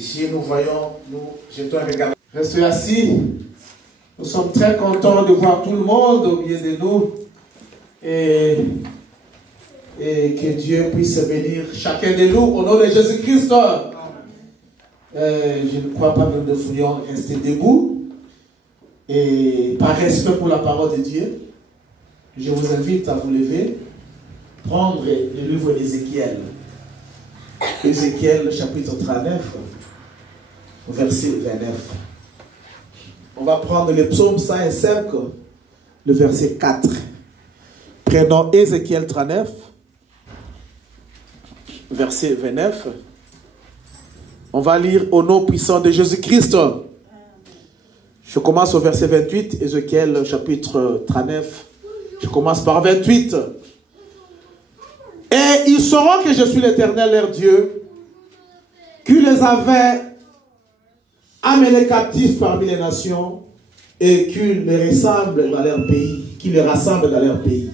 Ici, nous voyons, nous jetons un regard. Restez assis. Nous sommes très contents de voir tout le monde au milieu de nous. Et que Dieu puisse bénir chacun de nous au nom de Jésus-Christ. Je ne crois pas que nous devrions rester debout. Et par respect pour la parole de Dieu, je vous invite à vous lever, prendre le livre d'Ézéchiel. Ézéchiel chapitre 39, verset 29. On va prendre le psaume 105, le verset 4. Prenons Ézéchiel 39, verset 29. On va lire au nom puissant de Jésus-Christ. Je commence au verset 28, Ézéchiel chapitre 39. Je commence par 28. Et ils sauront que je suis l'Éternel leur Dieu, qui les avait amenés captifs parmi les nations et qui les rassemble dans leur pays.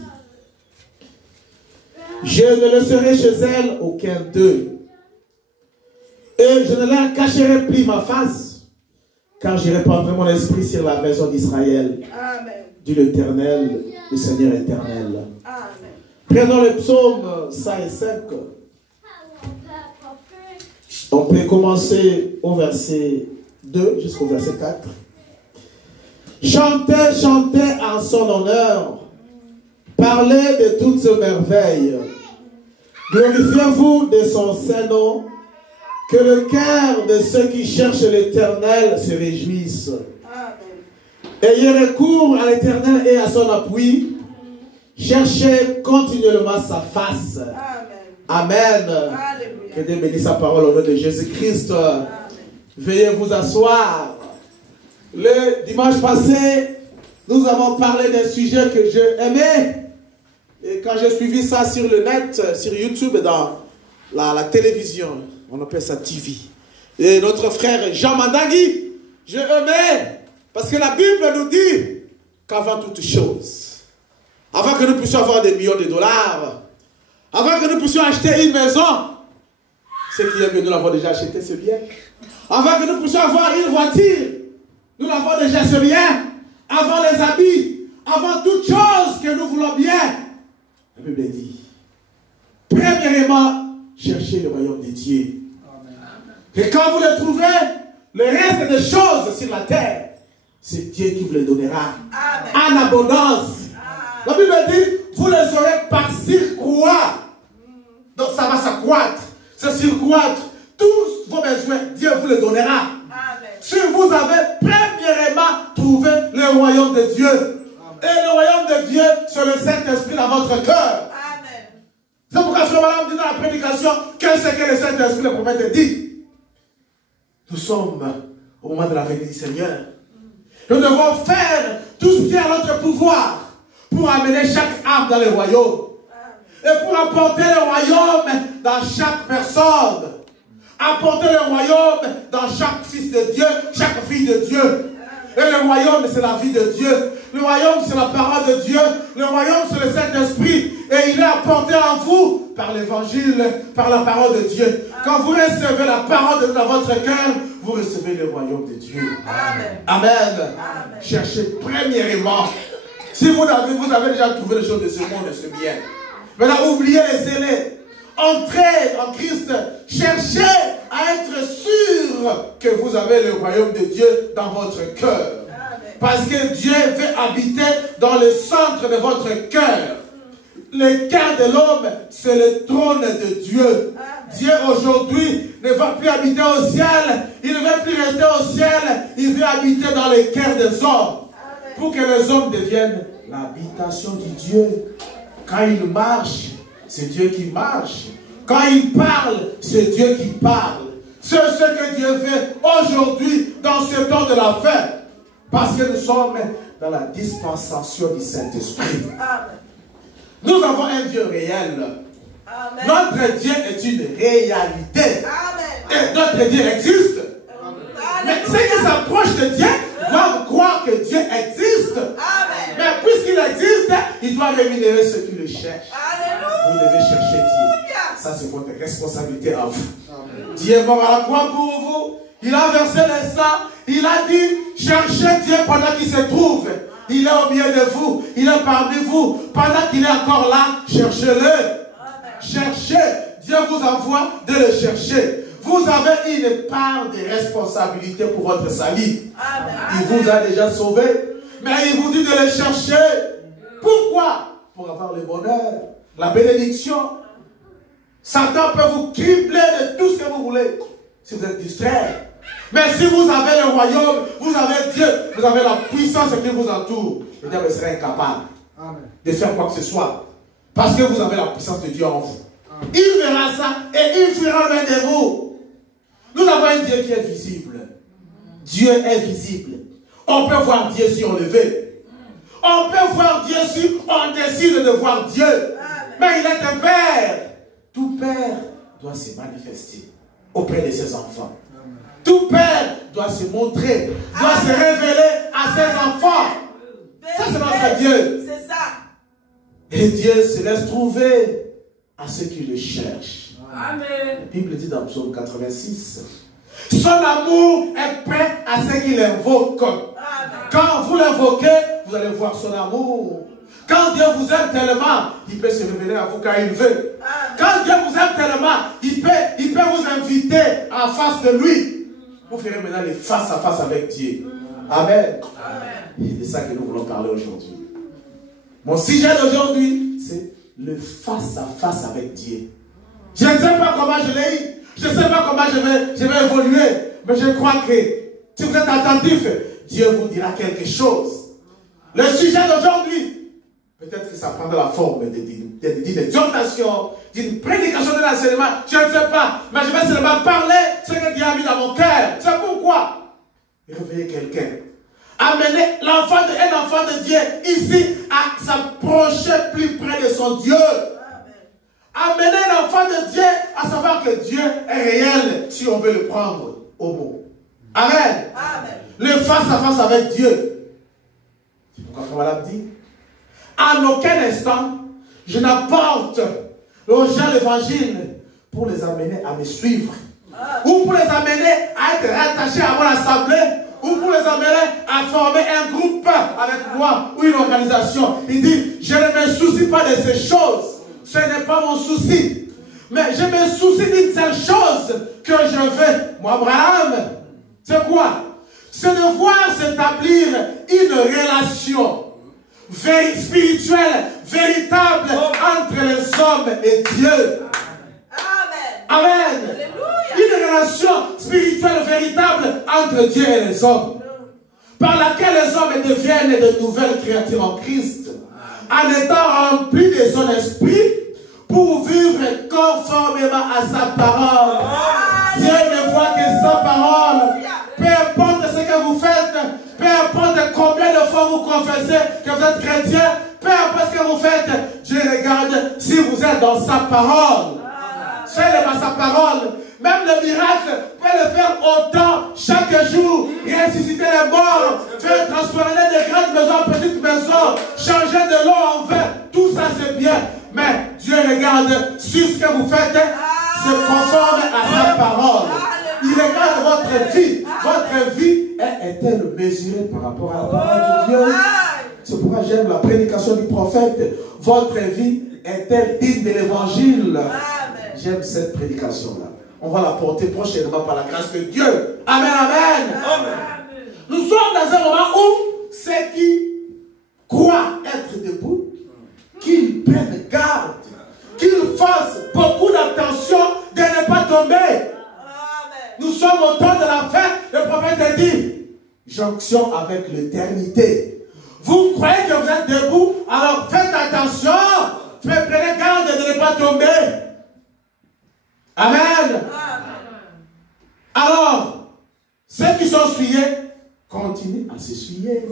Je ne laisserai chez elles aucun d'eux. Et je ne leur cacherai plus ma face, car je répandrai mon esprit sur la maison d'Israël. Dit l'Éternel, le Seigneur éternel. Amen. Prenons le psaume 105. On peut commencer au verset 2 jusqu'au verset 4. Chantez, chantez en son honneur. Parlez de toutes ses merveilles. Glorifiez-vous de son saint nom. Que le cœur de ceux qui cherchent l'Éternel se réjouisse. Ayez recours à l'Éternel et à son appui. Cherchez continuellement sa face. Amen. Amen. Que Dieu bénisse sa parole au nom de Jésus-Christ. Veuillez vous asseoir. Le dimanche passé, nous avons parlé d'un sujet que j'aimais. Et quand j'ai suivi ça sur le net, sur YouTube, dans la télévision, on appelle ça TV. Et notre frère Jean Mandagui, je aimais, parce que la Bible nous dit qu'avant toute chose, avant que nous puissions avoir des millions de dollars, avant que nous puissions acheter une maison, ce qui est mieux, nous l'avons déjà acheté, c'est bien. Avant que nous puissions avoir une voiture, nous l'avons déjà, c'est bien. Avant les habits, avant toute chose que nous voulons bien, la Bible dit, premièrement, cherchez le royaume de Dieu. Et quand vous le trouverez, le reste des choses sur la terre, c'est Dieu qui vous les donnera. Amen. En abondance. Amen. La Bible dit, vous les aurez par surcroît. Donc ça va s'accroître. C'est surcroître. Tous vos besoins, Dieu vous les donnera. Amen. Si vous avez premièrement trouvé le royaume de Dieu. Amen. Et le royaume de Dieu, c'est le Saint-Esprit dans votre cœur. C'est pourquoi Frère Madame dit dans la prédication, qu'est-ce que le Saint-Esprit le prophète dit? Nous sommes au moment de la venue du Seigneur. Nous devons faire tout ce qui est à notre pouvoir pour amener chaque âme dans le royaume. Et pour apporter le royaume dans chaque personne. Apporter le royaume dans chaque fils de Dieu, chaque fille de Dieu. Et le royaume, c'est la vie de Dieu. Le royaume, c'est la parole de Dieu. Le royaume, c'est le Saint-Esprit. Et il est apporté en vous par l'évangile, par la parole de Dieu. Quand vous recevez la parole de Dieu dans votre cœur, vous recevez le royaume de Dieu. Amen. Amen. Amen. Cherchez premièrement. Si vous avez déjà trouvé les choses de ce monde, c'est bien. Maintenant, oubliez les zélés. Entrez en Christ. Cherchez à être sûr que vous avez le royaume de Dieu dans votre cœur. Parce que Dieu veut habiter dans le centre de votre cœur. Le cœur de l'homme, c'est le trône de Dieu. Dieu aujourd'hui ne va plus habiter au ciel. Il ne veut plus rester au ciel. Il veut habiter dans le cœur des hommes. Pour que les hommes deviennent l'habitation de Dieu. Quand il marche, c'est Dieu qui marche. Quand il parle, c'est Dieu qui parle. C'est ce que Dieu fait aujourd'hui dans ce temps de la fin. Parce que nous sommes dans la dispensation du Saint-Esprit. Nous avons un Dieu réel. Amen. Notre Dieu est une réalité. Amen. Et notre Dieu existe. Amen. Mais ceux qui s'approchent de Dieu doivent croire que Dieu existe. Amen. Mais puisqu'il existe, il doit rémunérer ceux qui le cherchent. Alléluia. Vous devez chercher Dieu. Ça, c'est votre responsabilité à vous. Amen. Dieu est mort à la croix pour vous. Il a versé le sang. Il a dit, cherchez Dieu pendant qu'il se trouve. Il est au milieu de vous. Il est parmi vous. Pendant qu'il est encore là, cherchez-le. Cherchez. Dieu vous envoie de le chercher. Vous avez une part de responsabilité pour votre salut. Il vous a déjà sauvé. Mais il vous dit de le chercher. Pourquoi? Pour avoir le bonheur, la bénédiction. Satan peut vous cribler de tout ce que vous voulez. Si vous êtes distrait. Mais si vous avez le royaume, vous avez Dieu, vous avez la puissance qui vous entoure, le diable serait incapable de faire quoi que ce soit. Parce que vous avez la puissance de Dieu en vous. Il verra ça et il fuira loin de vous. Nous avons un Dieu qui est visible. Dieu est visible. On peut voir Dieu si on le veut. On peut voir Dieu si on décide de voir Dieu. Mais il est un Père. Tout Père doit se manifester auprès de ses enfants. Tout Père doit se montrer, doit se révéler à ses enfants. Ça, c'est notre Dieu. C'est ça. Et Dieu se laisse trouver à ceux qui le cherchent. Amen. La Bible dit dans Psaume 86, son amour est prêt à ceux qui l'invoquent. Quand vous l'invoquez, vous allez voir son amour. Quand Dieu vous aime tellement, il peut se révéler à vous quand il veut. Quand Dieu vous aime tellement, il peut vous inviter en face de lui. Vous ferez maintenant les face à face avec Dieu. Amen. C'est de ça que nous voulons parler aujourd'hui. Mon sujet d'aujourd'hui, c'est le face à face avec Dieu. Je ne sais pas comment je l'ai eu. Je ne sais pas comment je vais évoluer. Mais je crois que si vous êtes attentif, Dieu vous dira quelque chose. Le sujet d'aujourd'hui, peut-être que ça prendra la forme d'une exhortation, d'une prédication de l'enseignement. Je ne sais pas. Mais je vais seulement parler ce que Dieu a mis dans mon cœur. C'est pourquoi réveiller quelqu'un. Amener un enfant de Dieu ici à s'approcher plus près de son Dieu. Amener l'enfant de Dieu à savoir que Dieu est réel si on veut le prendre au mot. Amen. Le face à face avec Dieu. C'est pourquoi Frère dit, en aucun instant, je n'apporte aux gens l'évangile pour les amener à me suivre. Ou pour les amener à être rattachés à mon assemblée. Ou pour les amener à former un groupe avec moi. Ou une organisation. Il dit, je ne me soucie pas de ces choses. Ce n'est pas mon souci. Mais je me soucie d'une seule chose que je veux. Moi, Abraham, c'est quoi? C'est de voir s'établir une relation spirituelle, véritable entre les hommes et Dieu. Amen. Amen. Une relation spirituelle véritable entre Dieu et les hommes. Par laquelle les hommes deviennent de nouvelles créatures en Christ. En étant remplis de son esprit pour vivre conformément à sa parole. Dieu ne voit que sa parole. Peu importe ce que vous faites, peu importe combien de fois vous confessez que vous êtes chrétien, peu importe ce que vous faites, Dieu regarde si vous êtes dans sa parole. Seulement sa parole. Même le miracle peut le faire autant chaque jour. Ressusciter les morts, faire transformer de grandes maisons en petites maisons, changer de l'eau en vin. Tout ça c'est bien. Mais Dieu regarde sur ce que vous faites, c'est conforme à sa parole. Il regarde votre vie. Votre vie est-elle mesurée par rapport à la parole de Dieu? C'est pourquoi j'aime la prédication du prophète. Votre vie est-elle digne de l'évangile? J'aime cette prédication-là. On va la porter prochainement par la grâce de Dieu. Amen, amen. Amen. Nous sommes dans un moment où ceux qui croient être debout, qu'ils prennent garde, qu'ils fassent beaucoup d'attention de ne pas tomber. Amen. Nous sommes au temps de la fin. Le prophète a dit, jonction avec l'éternité. Vous croyez que vous êtes debout, alors faites attention, prenez garde de ne pas tomber. Amen. Amen. Alors, ceux qui sont souillés, continuent à s'essuyer.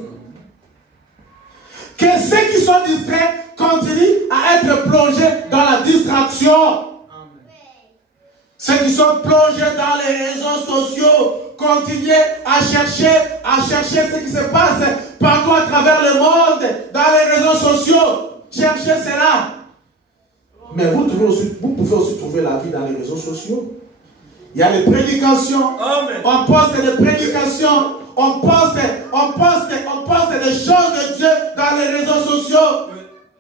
Que ceux qui sont distraits continuent à être plongés dans la distraction. Ceux qui sont plongés dans les réseaux sociaux, continuez à chercher ce qui se passe partout à travers le monde, dans les réseaux sociaux. Cherchez cela. Mais vous pouvez aussi trouver la vie dans les réseaux sociaux. Il y a les prédications. Amen. On poste des prédications. On poste des choses de Dieu dans les réseaux sociaux.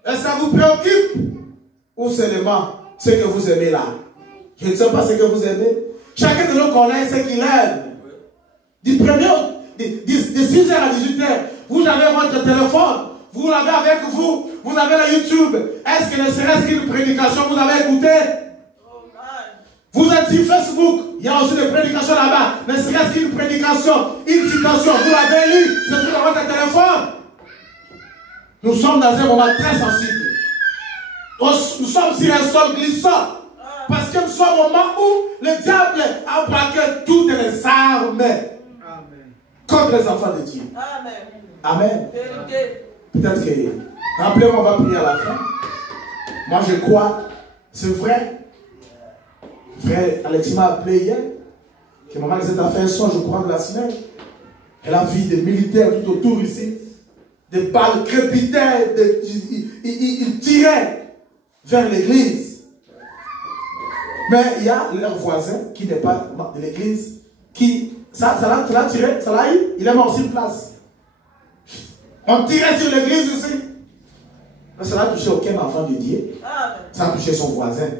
Et ça vous préoccupe? Ou seulement ce que vous aimez là? Je ne sais pas ce que vous aimez. Chacun de nous connaît ce qu'il aime. Du 6h à 18h, vous avez votre téléphone. Vous l'avez avec vous. Vous avez le YouTube. Est-ce que ne serait-ce qu'une prédication vous avez écouté? Vous êtes sur Facebook. Il y a aussi des prédications là-bas. Ne serait-ce qu'une prédication, une citation. Vous l'avez lu. C'est tout dans votre téléphone. Nous sommes dans un moment très sensible. Nous sommes sur un sol glissant. Parce que nous sommes au moment où le diable a braqué toutes les armes contre les enfants de Dieu. Amen. Peut-être que, rappelez-moi, on va prier à la fin. Moi, je crois, c'est vrai. Frère Alexis m'a appelé hier, que maman les a fait un son, je crois, de la semaine. Elle a vu des militaires tout autour ici. Des balles crépitaient, ils tiraient vers l'église. Mais il y a leur voisin qui n'est pas de l'église, qui, ça l'a tiré, ça l'a eu, il est mort sur place. On tirait sur l'église aussi. Mais ça n'a touché aucun enfant de Dieu. Ça a touché son voisin.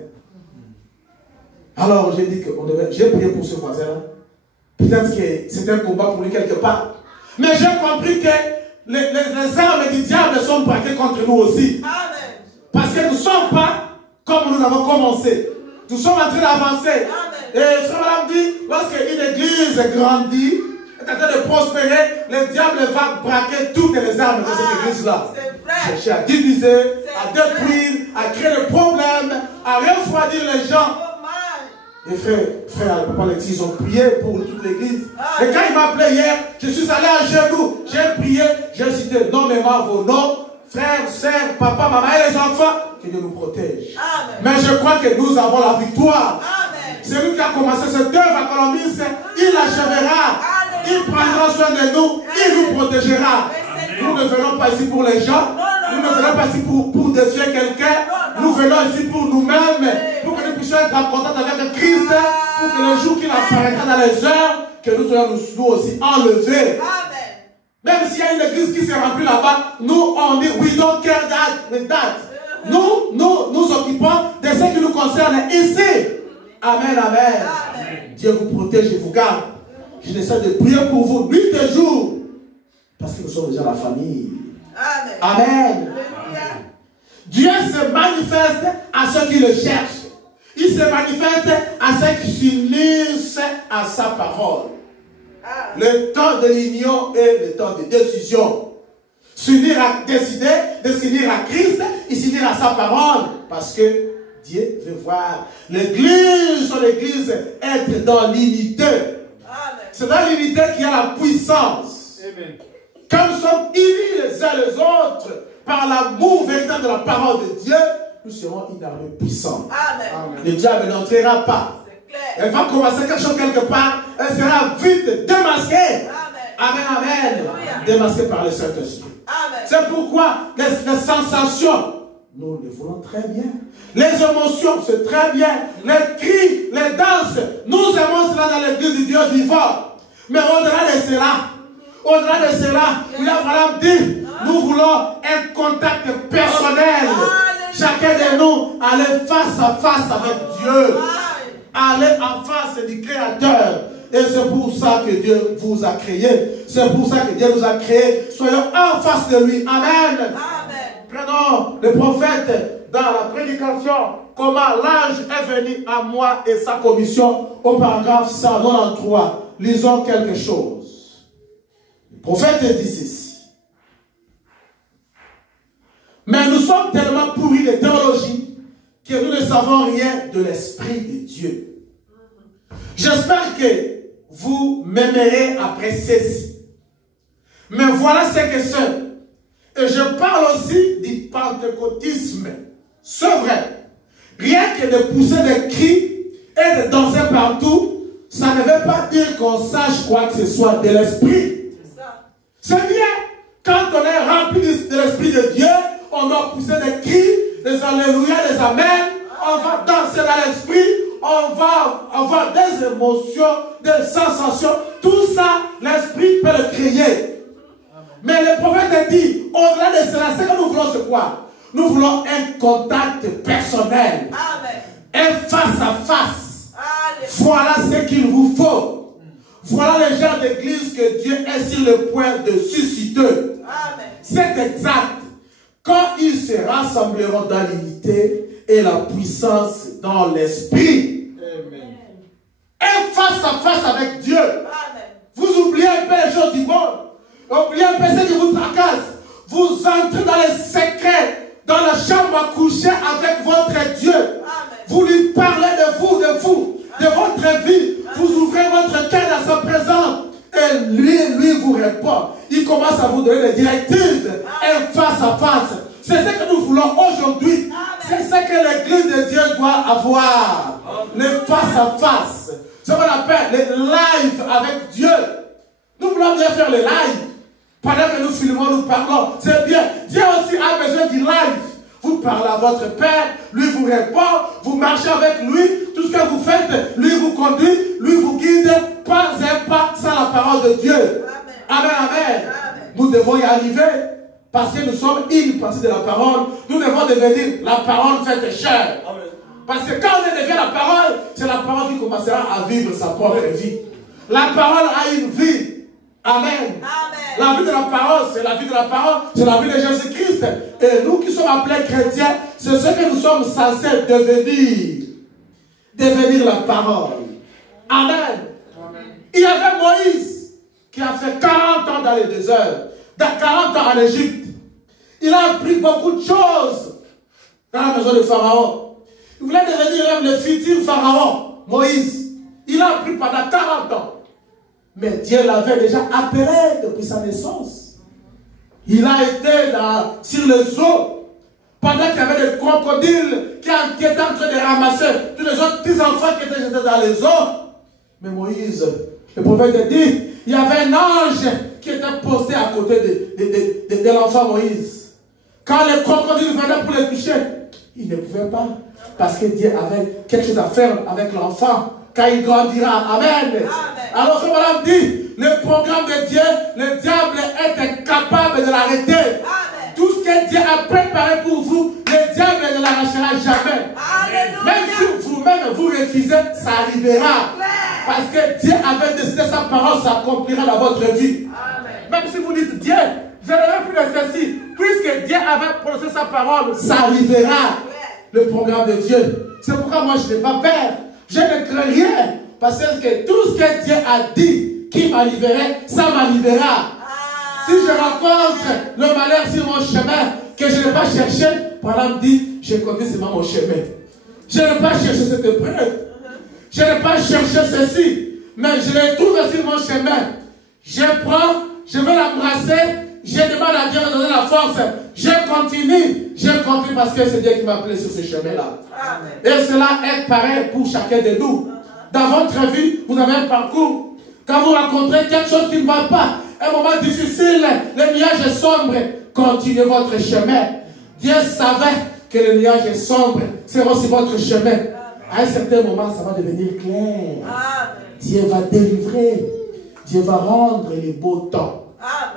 Alors j'ai dit que j'ai prié pour ce voisin-là. Peut-être que c'est un combat pour lui quelque part. Mais j'ai compris que les armes du diable sont braquées contre nous aussi. Parce que nous ne sommes pas comme nous avons commencé. Nous sommes en train d'avancer. Et Frère Madame dit, lorsqu'une église grandit, est en train de prospérer, le diable va braquer toutes les armes de cette église-là. Chercher à diviser, à détruire, à créer des problèmes, à refroidir les gens. Et frère Papa Alexis, ils ont prié pour toute l'église. Et quand il m'a appelé hier, je suis allé à genoux. J'ai prié, j'ai cité nommément vos noms. Frères, sœurs, papa, maman et les enfants. Que Dieu nous protège. Amen. Mais je crois que nous avons la victoire. C'est lui qui a commencé cette œuvre à Colombie. Il l'achèvera. Il prendra soin de nous. Il nous protégera. Nous ne venons pas ici pour les gens. Nous ne venons pas ici pour défier quelqu'un. Nous venons ici pour nous-mêmes. Pour que nous puissions être en contact avec Christ. Pour que le jour qu'il apparaîtra dans les heures, que nous soyons nous aussi enlevés. Même s'il y a une église qui s'est remplie là-bas, nous on dit we don't care that. Nous occupons de ce qui nous concerne ici. Amen, amen. Dieu vous protège et vous garde. Je n'essaie de prier pour vous nuit et jour. Parce que nous sommes déjà la famille. Amen. Dieu se manifeste à ceux qui le cherchent. Il se manifeste à ceux qui s'unissent à sa parole. Le temps de l'union et le temps de décision. S'unir à décider, de s'unir à Christ et s'unir à sa parole. Parce que Dieu veut voir l'église sur l'église être dans l'unité. C'est dans l'unité qu'il y a la puissance. Amen. Quand nous sommes unis les uns les autres par l'amour véritable de la parole de Dieu, nous serons une armée puissante. Amen. Le diable n'entrera pas. Elle va commencer quelque chose quelque part, elle sera vite démasquée. Amen, amen. Démasquée par le Saint-Esprit. C'est pourquoi les sensations, nous les voulons très bien. Les émotions, c'est très bien. Les cris, les danses, nous aimons cela dans l'église du Dieu vivant. Mais au-delà de cela, il a vraiment dit, nous voulons un contact personnel. Chacun de nous aller face à face avec Dieu. Aller en face du Créateur. Et c'est pour ça que Dieu vous a créé. C'est pour ça que Dieu nous a créé. Soyons en face de lui. Amen. Amen. Prenons le prophète dans la prédication. Comment l'ange est venu à moi et sa commission. Au paragraphe 193. Lisons quelque chose. Le prophète dit ceci. Mais nous sommes tellement pourris de théologie que nous ne savons rien de l'Esprit de Dieu. J'espère que vous m'aimerez après ceci. Mais voilà ce que c'est. Et je parle aussi du pentecôtisme. C'est vrai. Rien que de pousser des cris et de danser partout, ça ne veut pas dire qu'on sache quoi que ce soit de l'Esprit. C'est bien. Quand on est rempli de l'Esprit de Dieu, on doit pousser des cris, des alléluia, des amen. On va danser dans l'Esprit. on va avoir des émotions, des sensations. Tout ça, l'esprit peut le créer. Mais le prophète a dit, au-delà de cela, c'est que nous voulons c'est quoi? Nous voulons un contact personnel. Amen. Un face à face. Amen. Voilà ce qu'il vous faut. Voilà le genre d'église que Dieu est sur le point de susciter. Amen. C'est exact. Quand ils se rassembleront dans l'unité et la puissance dans l'esprit. Un face à face avec Dieu. Amen. Vous oubliez un peu les choses du monde. Oubliez un peu ce qui vous tracasse. Vous entrez dans les secrets, dans la chambre à coucher avec votre Dieu. Amen. Vous lui parlez de vous, de votre vie. Vous ouvrez votre cœur à sa présence. Et lui vous répond. Il commence à vous donner des directives. Un face à face. C'est ce que nous voulons aujourd'hui. C'est ce que l'église de Dieu doit avoir. Le face à face. Ce qu'on appelle le live avec Dieu. Nous voulons bien faire le live. Pendant que nous filmons, nous parlons. C'est bien. Dieu aussi a besoin du live. Vous parlez à votre Père, lui vous répond, vous marchez avec lui, tout ce que vous faites, lui vous conduit, lui vous guide, pas un pas sans la parole de Dieu. Amen, amen. Amen. Nous devons y arriver, parce que nous sommes une partie de la parole. Nous devons devenir la parole faite chair. Amen. Parce que quand on devient la parole, c'est la parole qui commencera à vivre sa propre vie. La parole a une vie. Amen. Amen. La vie de la parole, c'est la vie de la parole, c'est la vie de Jésus-Christ. Et nous qui sommes appelés chrétiens, c'est ce que nous sommes censés devenir. Devenir la parole. Amen. Amen. Il y avait Moïse qui a fait 40 ans dans les déserts, dans 40 ans en Égypte. Il a appris beaucoup de choses dans la maison de Pharaon. Il voulait devenir même le futur Pharaon, Moïse. Il a appris pendant 40 ans. Mais Dieu l'avait déjà appelé depuis sa naissance. Il a été sur les eaux. Pendant qu'il y avait des crocodiles qui étaient en train de ramasser tous les autres petits enfants qui étaient jetés dans les eaux. Mais Moïse, le prophète dit, il y avait un ange qui était posté à côté de l'enfant Moïse. Quand les crocodiles venaient pour le toucher, il ne pouvait pas. Parce que Dieu avait quelque chose à faire avec l'enfant. Quand il grandira. Amen. Amen. Alors, ce madame dit, le programme de Dieu, le diable est incapable de l'arrêter. Tout ce que Dieu a préparé pour vous, le diable ne l'arrachera jamais. Alléluia. Même si vous-même vous refusez, ça arrivera. Parce que Dieu avait décidé sa parole s'accomplira dans votre vie. Amen. Même si vous dites, Dieu, je ne veux plus de ceci. Puisque Dieu avait prononcé sa parole, ça arrivera. Le programme de Dieu. C'est pourquoi moi je n'ai pas peur. Je ne crains rien, parce que tout ce que Dieu a dit qui m'arriverait, ça m'arrivera. Si je rencontre le malheur sur mon chemin, que je n'ai pas cherché, Madame dit, je continue sur mon chemin. Je n'ai pas cherché cette épreuve. Je n'ai pas cherché ceci, mais je l'ai trouvé sur mon chemin. Je prends, je vais l'embrasser, je demande à Dieu de donner la force. Je continue parce que c'est Dieu qui m'a appelé sur ce chemin-là. Et cela est pareil pour chacun de nous. Dans votre vie, vous avez un parcours. Quand vous rencontrez quelque chose qui ne va pas, un moment difficile, le nuage est sombre, continuez votre chemin. Dieu savait que le nuage est sombre, c'est aussi votre chemin. À un certain moment, ça va devenir clair. Dieu va délivrer. Dieu va rendre les beaux temps.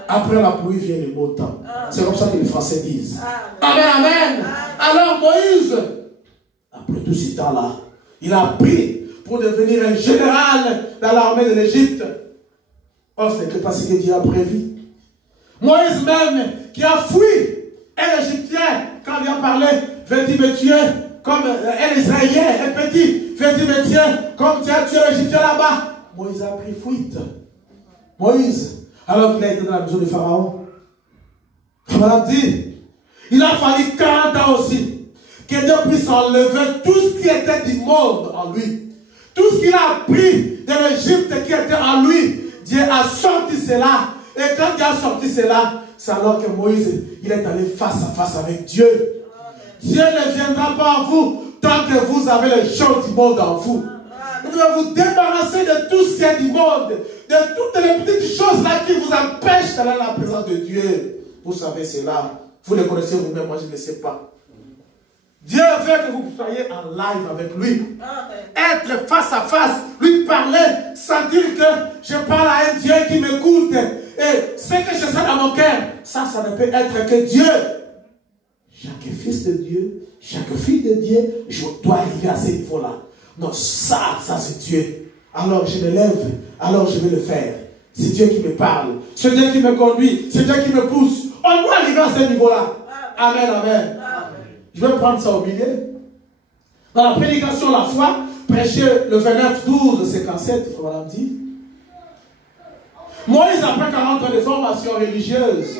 Après la pluie vient le beau temps. C'est comme ça que les Français disent. Amen, amen. Alors Moïse, après tout ce temps-là, il a appris pour devenir un général dans l'armée de l'Égypte. Oh, ce n'était pas ce que Dieu a prévu. Moïse même, qui a fui un Égyptien, quand il a parlé, veut-il me tuer comme un Israélien, un petit, veut-il me tuer comme tu as tué l'Égyptien là-bas. Moïse a pris fuite. Moïse, alors qu'il a été dans la maison de Pharaon. Comme on a dit, il a fallu 40 ans aussi que Dieu puisse enlever tout ce qui était du monde en lui. Tout ce qu'il a appris de l'Égypte qui était en lui, Dieu a sorti cela. Et quand Dieu a sorti cela, c'est alors que Moïse, il est allé face à face avec Dieu. Dieu ne viendra pas à vous tant que vous avez les choses du monde en vous. Vous devez vous débarrasser de tout ce qui est du monde, de toutes les petites choses là qui vous empêchent d'aller à la présence de Dieu. Vous savez cela. Vous le connaissez vous-même, moi je ne le sais pas. Dieu veut que vous soyez en live avec lui. Être face à face, lui parler, sentir que je parle à un Dieu qui m'écoute. Et ce que je sens dans mon cœur, ça ne peut être que Dieu. Chaque fils de Dieu, chaque fille de Dieu, je dois arriver à ce niveau-là. Non, ça c'est Dieu. Alors je me lève, alors je vais le faire. C'est Dieu qui me parle, c'est Dieu qui me conduit, c'est Dieu qui me pousse. On doit arriver à ce niveau-là. Amen, amen. Je vais prendre ça au milieu. Dans la prédication la foi, prêcher le 29-12-57, il faut madame dire. Moïse, après 40 ans de formation religieuse,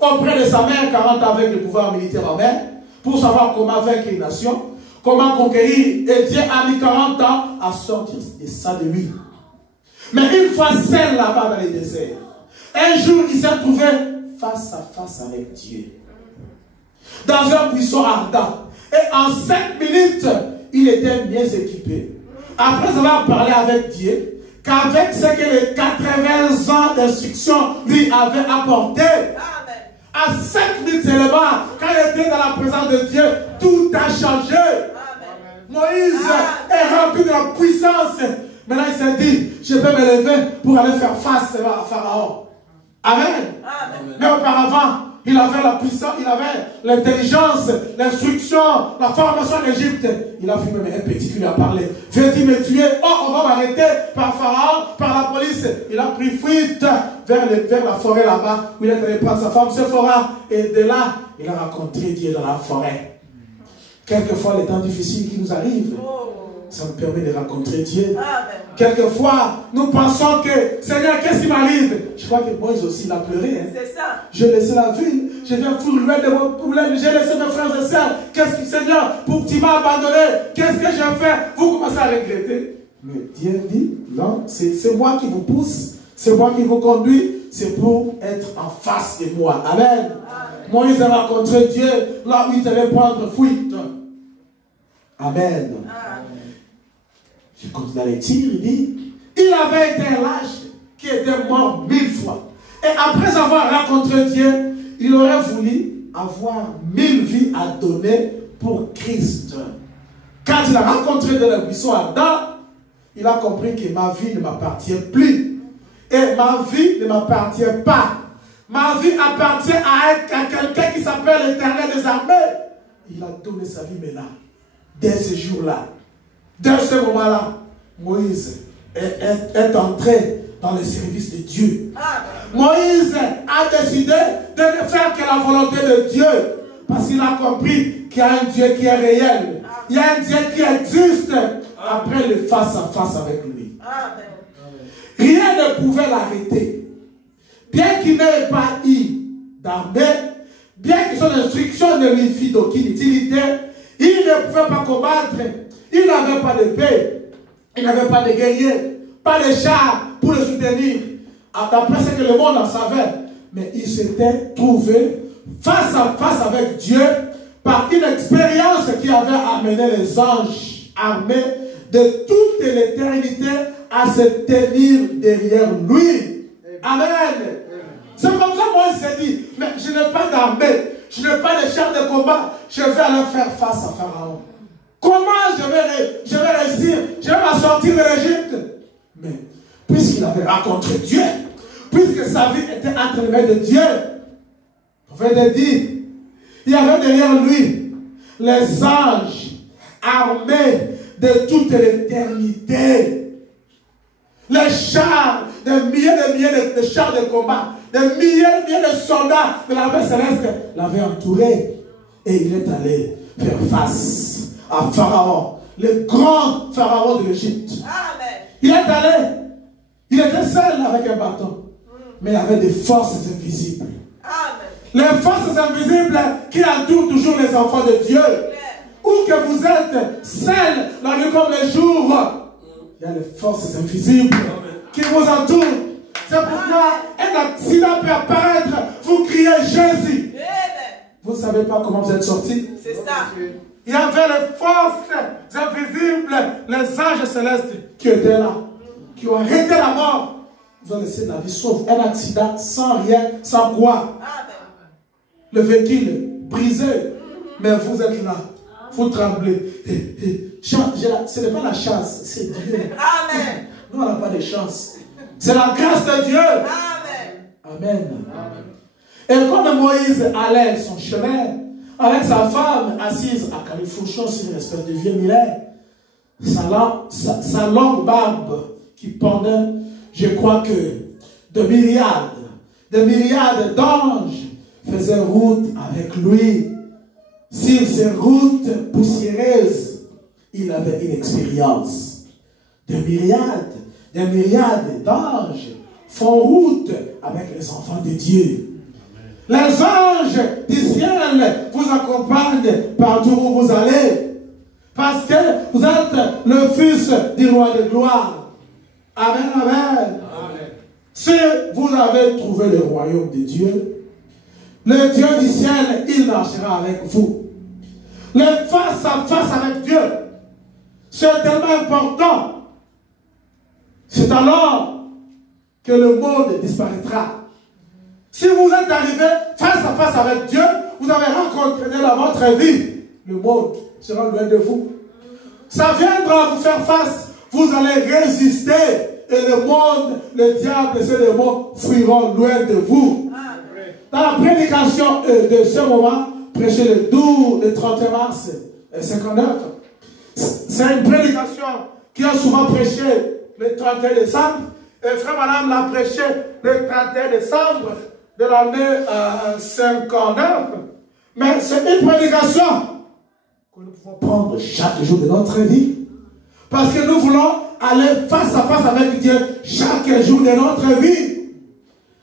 auprès de sa mère, 40 ans avec le pouvoir militaire en main, pour savoir comment vaincre une nation, comment conquérir, et Dieu a mis 40 ans à sortir de ça de lui. Mais une fois seul là-bas dans les déserts, un jour il s'est trouvé face à face avec Dieu. Dans un buisson ardent. Et en 5 minutes, il était mieux équipé. Après avoir parlé avec Dieu, qu'avec ce que les 80 ans d'instruction lui avaient apporté, à 5 minutes seulement, quand il était dans la présence de Dieu, tout a changé. Moïse est rempli de la puissance. Maintenant, il s'est dit, je peux me lever pour aller faire face à Pharaon. Amen. Mais auparavant, il avait la puissance, il avait l'intelligence, l'instruction, la formation en Égypte. Il a vu même un petit qui lui a parlé. Viens-tu me tuer? Oh, on va m'arrêter par Pharaon, par la police. Il a pris fuite vers la forêt là-bas, où il est allé prendre sa femme Sephora. Et de là, il a rencontré Dieu dans la forêt. Quelquefois, les temps difficiles qui nous arrivent, ça nous permet de rencontrer Dieu. Quelquefois, nous pensons que, Seigneur, qu'est-ce qui m'arrive? Je crois que Moïse aussi, il a pleuré. Hein. C'est ça. J'ai laissé la ville, je viens pour loin de mon problème, j'ai laissé mes frères et sœurs. Qu'est-ce que, Seigneur, pour que tu m'as abandonné? Qu'est-ce que j'ai fait? Vous commencez à regretter. Mais Dieu dit, non, c'est moi qui vous pousse, c'est moi qui vous conduis, c'est pour être en face de moi. Amen. Moïse a rencontré Dieu là où il devait prendre fuite. Amen. Je continue la lecture, il dit, il avait été un lâche qui était mort 1000 fois. Et après avoir rencontré Dieu, il aurait voulu avoir 1000 vies à donner pour Christ. Quand il a rencontré de la buisson ardent, il a compris que ma vie ne m'appartient plus. Et ma vie ne m'appartient pas. Ma vie appartient à quelqu'un qui s'appelle l'Éternel des armées. Il a donné sa vie maintenant. Dès ce jour-là, dès ce moment-là, Moïse est entré dans le service de Dieu. Moïse a décidé de ne faire que la volonté de Dieu. Parce qu'il a compris qu'il y a un Dieu qui est réel. Il y a un Dieu qui existe après le face-à-face avec lui. Rien ne pouvait l'arrêter. Bien qu'il n'ait pas eu d'armée, bien que son instruction ne lui fît d'aucune utilité, il ne pouvait pas combattre. Il n'avait pas de paix. Il n'avait pas de guerriers, pas de chars pour le soutenir. D'après ce que le monde en savait. Mais il s'était trouvé face à face avec Dieu par une expérience qui avait amené les anges armés de toute l'éternité à se tenir derrière lui. Amen. C'est comme ça que Moïse s'est dit, mais je n'ai pas d'armée, je n'ai pas de chars de combat, je vais aller faire face à Pharaon. Comment je vais réussir? Je vais m'en sortir de l'Égypte. Mais puisqu'il avait rencontré Dieu, puisque sa vie était entre les mains de Dieu, on va te dire, il y avait derrière lui les anges armés de toute l'éternité. Les chars, des milliers de chars de combat, des milliers de soldats de l'armée céleste l'avaient entouré. Et il est allé faire face à Pharaon, le grand Pharaon de l'Égypte. Il est allé, il était seul avec un bâton, mais il avait des forces invisibles. Les forces invisibles qui entourent toujours les enfants de Dieu. Où que vous êtes, seul, la nuit comme le jour, il y a les forces invisibles qui vous entourent. C'est pourquoi un accident peut apparaître, vous criez Jésus. Vous ne savez pas comment vous êtes sortis. C'est ça. Il y avait les forces invisibles, les anges célestes qui étaient là, qui ont arrêté la mort. Vous avez laissé la vie sauf un accident, sans rien, sans quoi. Le véhicule brisé, mais vous êtes là. vous tremblez. Ce n'est pas la chance, c'est Dieu. Amen. Nous, on n'a pas de chance. C'est la grâce de Dieu. Amen. Amen. Et comme Moïse allait son chemin, avec sa femme assise à Califourchon sur une espèce de vieux millet, sa longue barbe qui pendait, je crois que de myriades d'anges faisaient route avec lui. Sur ces routes poussiéreuses, il avait une expérience. De myriades d'anges font route avec les enfants de Dieu. Les anges du ciel vous accompagnent partout où vous allez. Parce que vous êtes le fils du roi de gloire. Amen, amen. Si vous avez trouvé le royaume de Dieu, le Dieu du ciel, il marchera avec vous. Le face à face avec Dieu, c'est tellement important. C'est alors que le monde disparaîtra. Si vous êtes arrivé face à face avec Dieu, vous avez rencontré dans votre vie, le monde sera loin de vous. Ça viendra vous faire face, vous allez résister, et le monde, le diable et ses démons fuiront loin de vous. Dans la prédication de ce moment, prêchée le 31 mars 59, c'est une prédication qui a souvent prêché le 31 décembre, et Frère Madame l'a prêché le 31 décembre de l'année 59. Mais c'est une prédication que nous pouvons prendre chaque jour de notre vie. Parce que nous voulons aller face à face avec Dieu chaque jour de notre vie.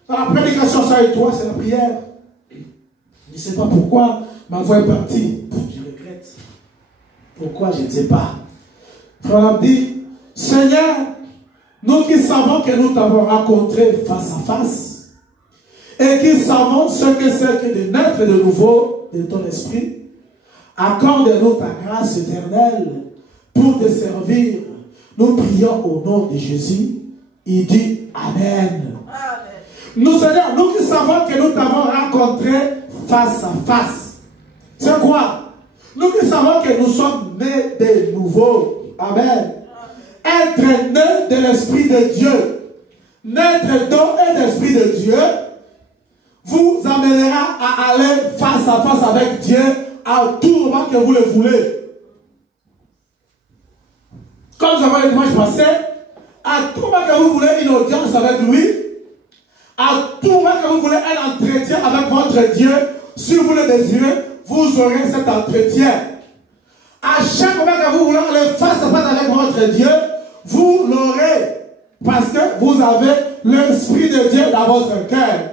Dans la prédication, ça et toi, c'est la prière. Je ne sais pas pourquoi ma voix est partie. Je regrette. Pourquoi, je ne sais pas. Frère dit, Seigneur, nous qui savons que nous t'avons rencontré face à face, et qui savons ce que c'est que de naître de nouveau de ton esprit, accorde-nous ta grâce éternelle pour te servir. Nous prions au nom de Jésus. Il dit Amen. Nous, Seigneur, nous qui savons que nous t'avons rencontré face à face. C'est quoi? Nous qui savons que nous sommes nés de nouveau. Amen. Être né de l'Esprit de Dieu, naître d'eau et d'Esprit de Dieu, vous amènera à aller face à face avec Dieu à tout moment que vous le voulez. Comme nous avons le dimanche passé, à tout moment que vous voulez une audience avec lui, à tout moment que vous voulez un entretien avec votre Dieu, si vous le désirez, vous aurez cet entretien. À chaque moment que vous voulez aller face à face avec votre Dieu, vous l'aurez. Parce que vous avez l'Esprit de Dieu dans votre cœur.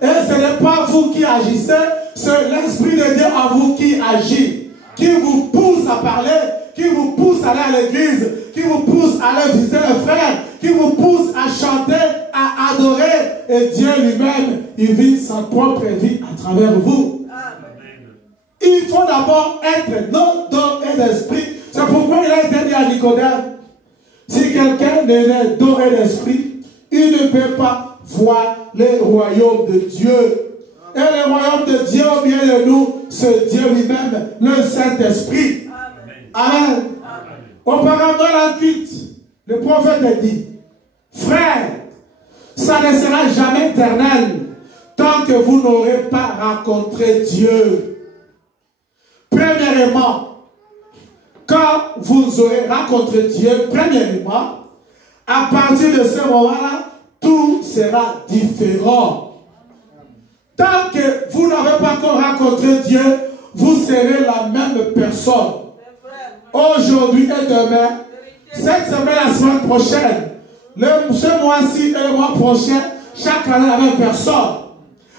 Et ce n'est pas vous qui agissez, c'est l'Esprit de Dieu en vous qui agit, qui vous pousse à parler, qui vous pousse à aller à l'église, qui vous pousse à aller visiter les frères, qui vous pousse à chanter, à adorer. Et Dieu lui-même, il vit sa propre vie à travers vous. Amen. Il faut d'abord être d'eau et d'esprit. C'est pourquoi il a été dit à Nicodème, si quelqu'un n'est né d'eau et d'esprit, il ne peut pas voir le royaume de Dieu. Et le royaume de Dieu au milieu de nous, c'est Dieu lui-même, le Saint-Esprit. Amen. Au paragraphe 28, le prophète a dit, frère, ça ne sera jamais éternel tant que vous n'aurez pas rencontré Dieu. Premièrement, quand vous aurez rencontré Dieu, premièrement, à partir de ce moment-là, tout sera différent. Tant que vous n'avez pas encore rencontré Dieu, vous serez la même personne. Aujourd'hui et demain, cette semaine, la semaine prochaine, ce mois-ci et le mois prochain, chaque année la même personne.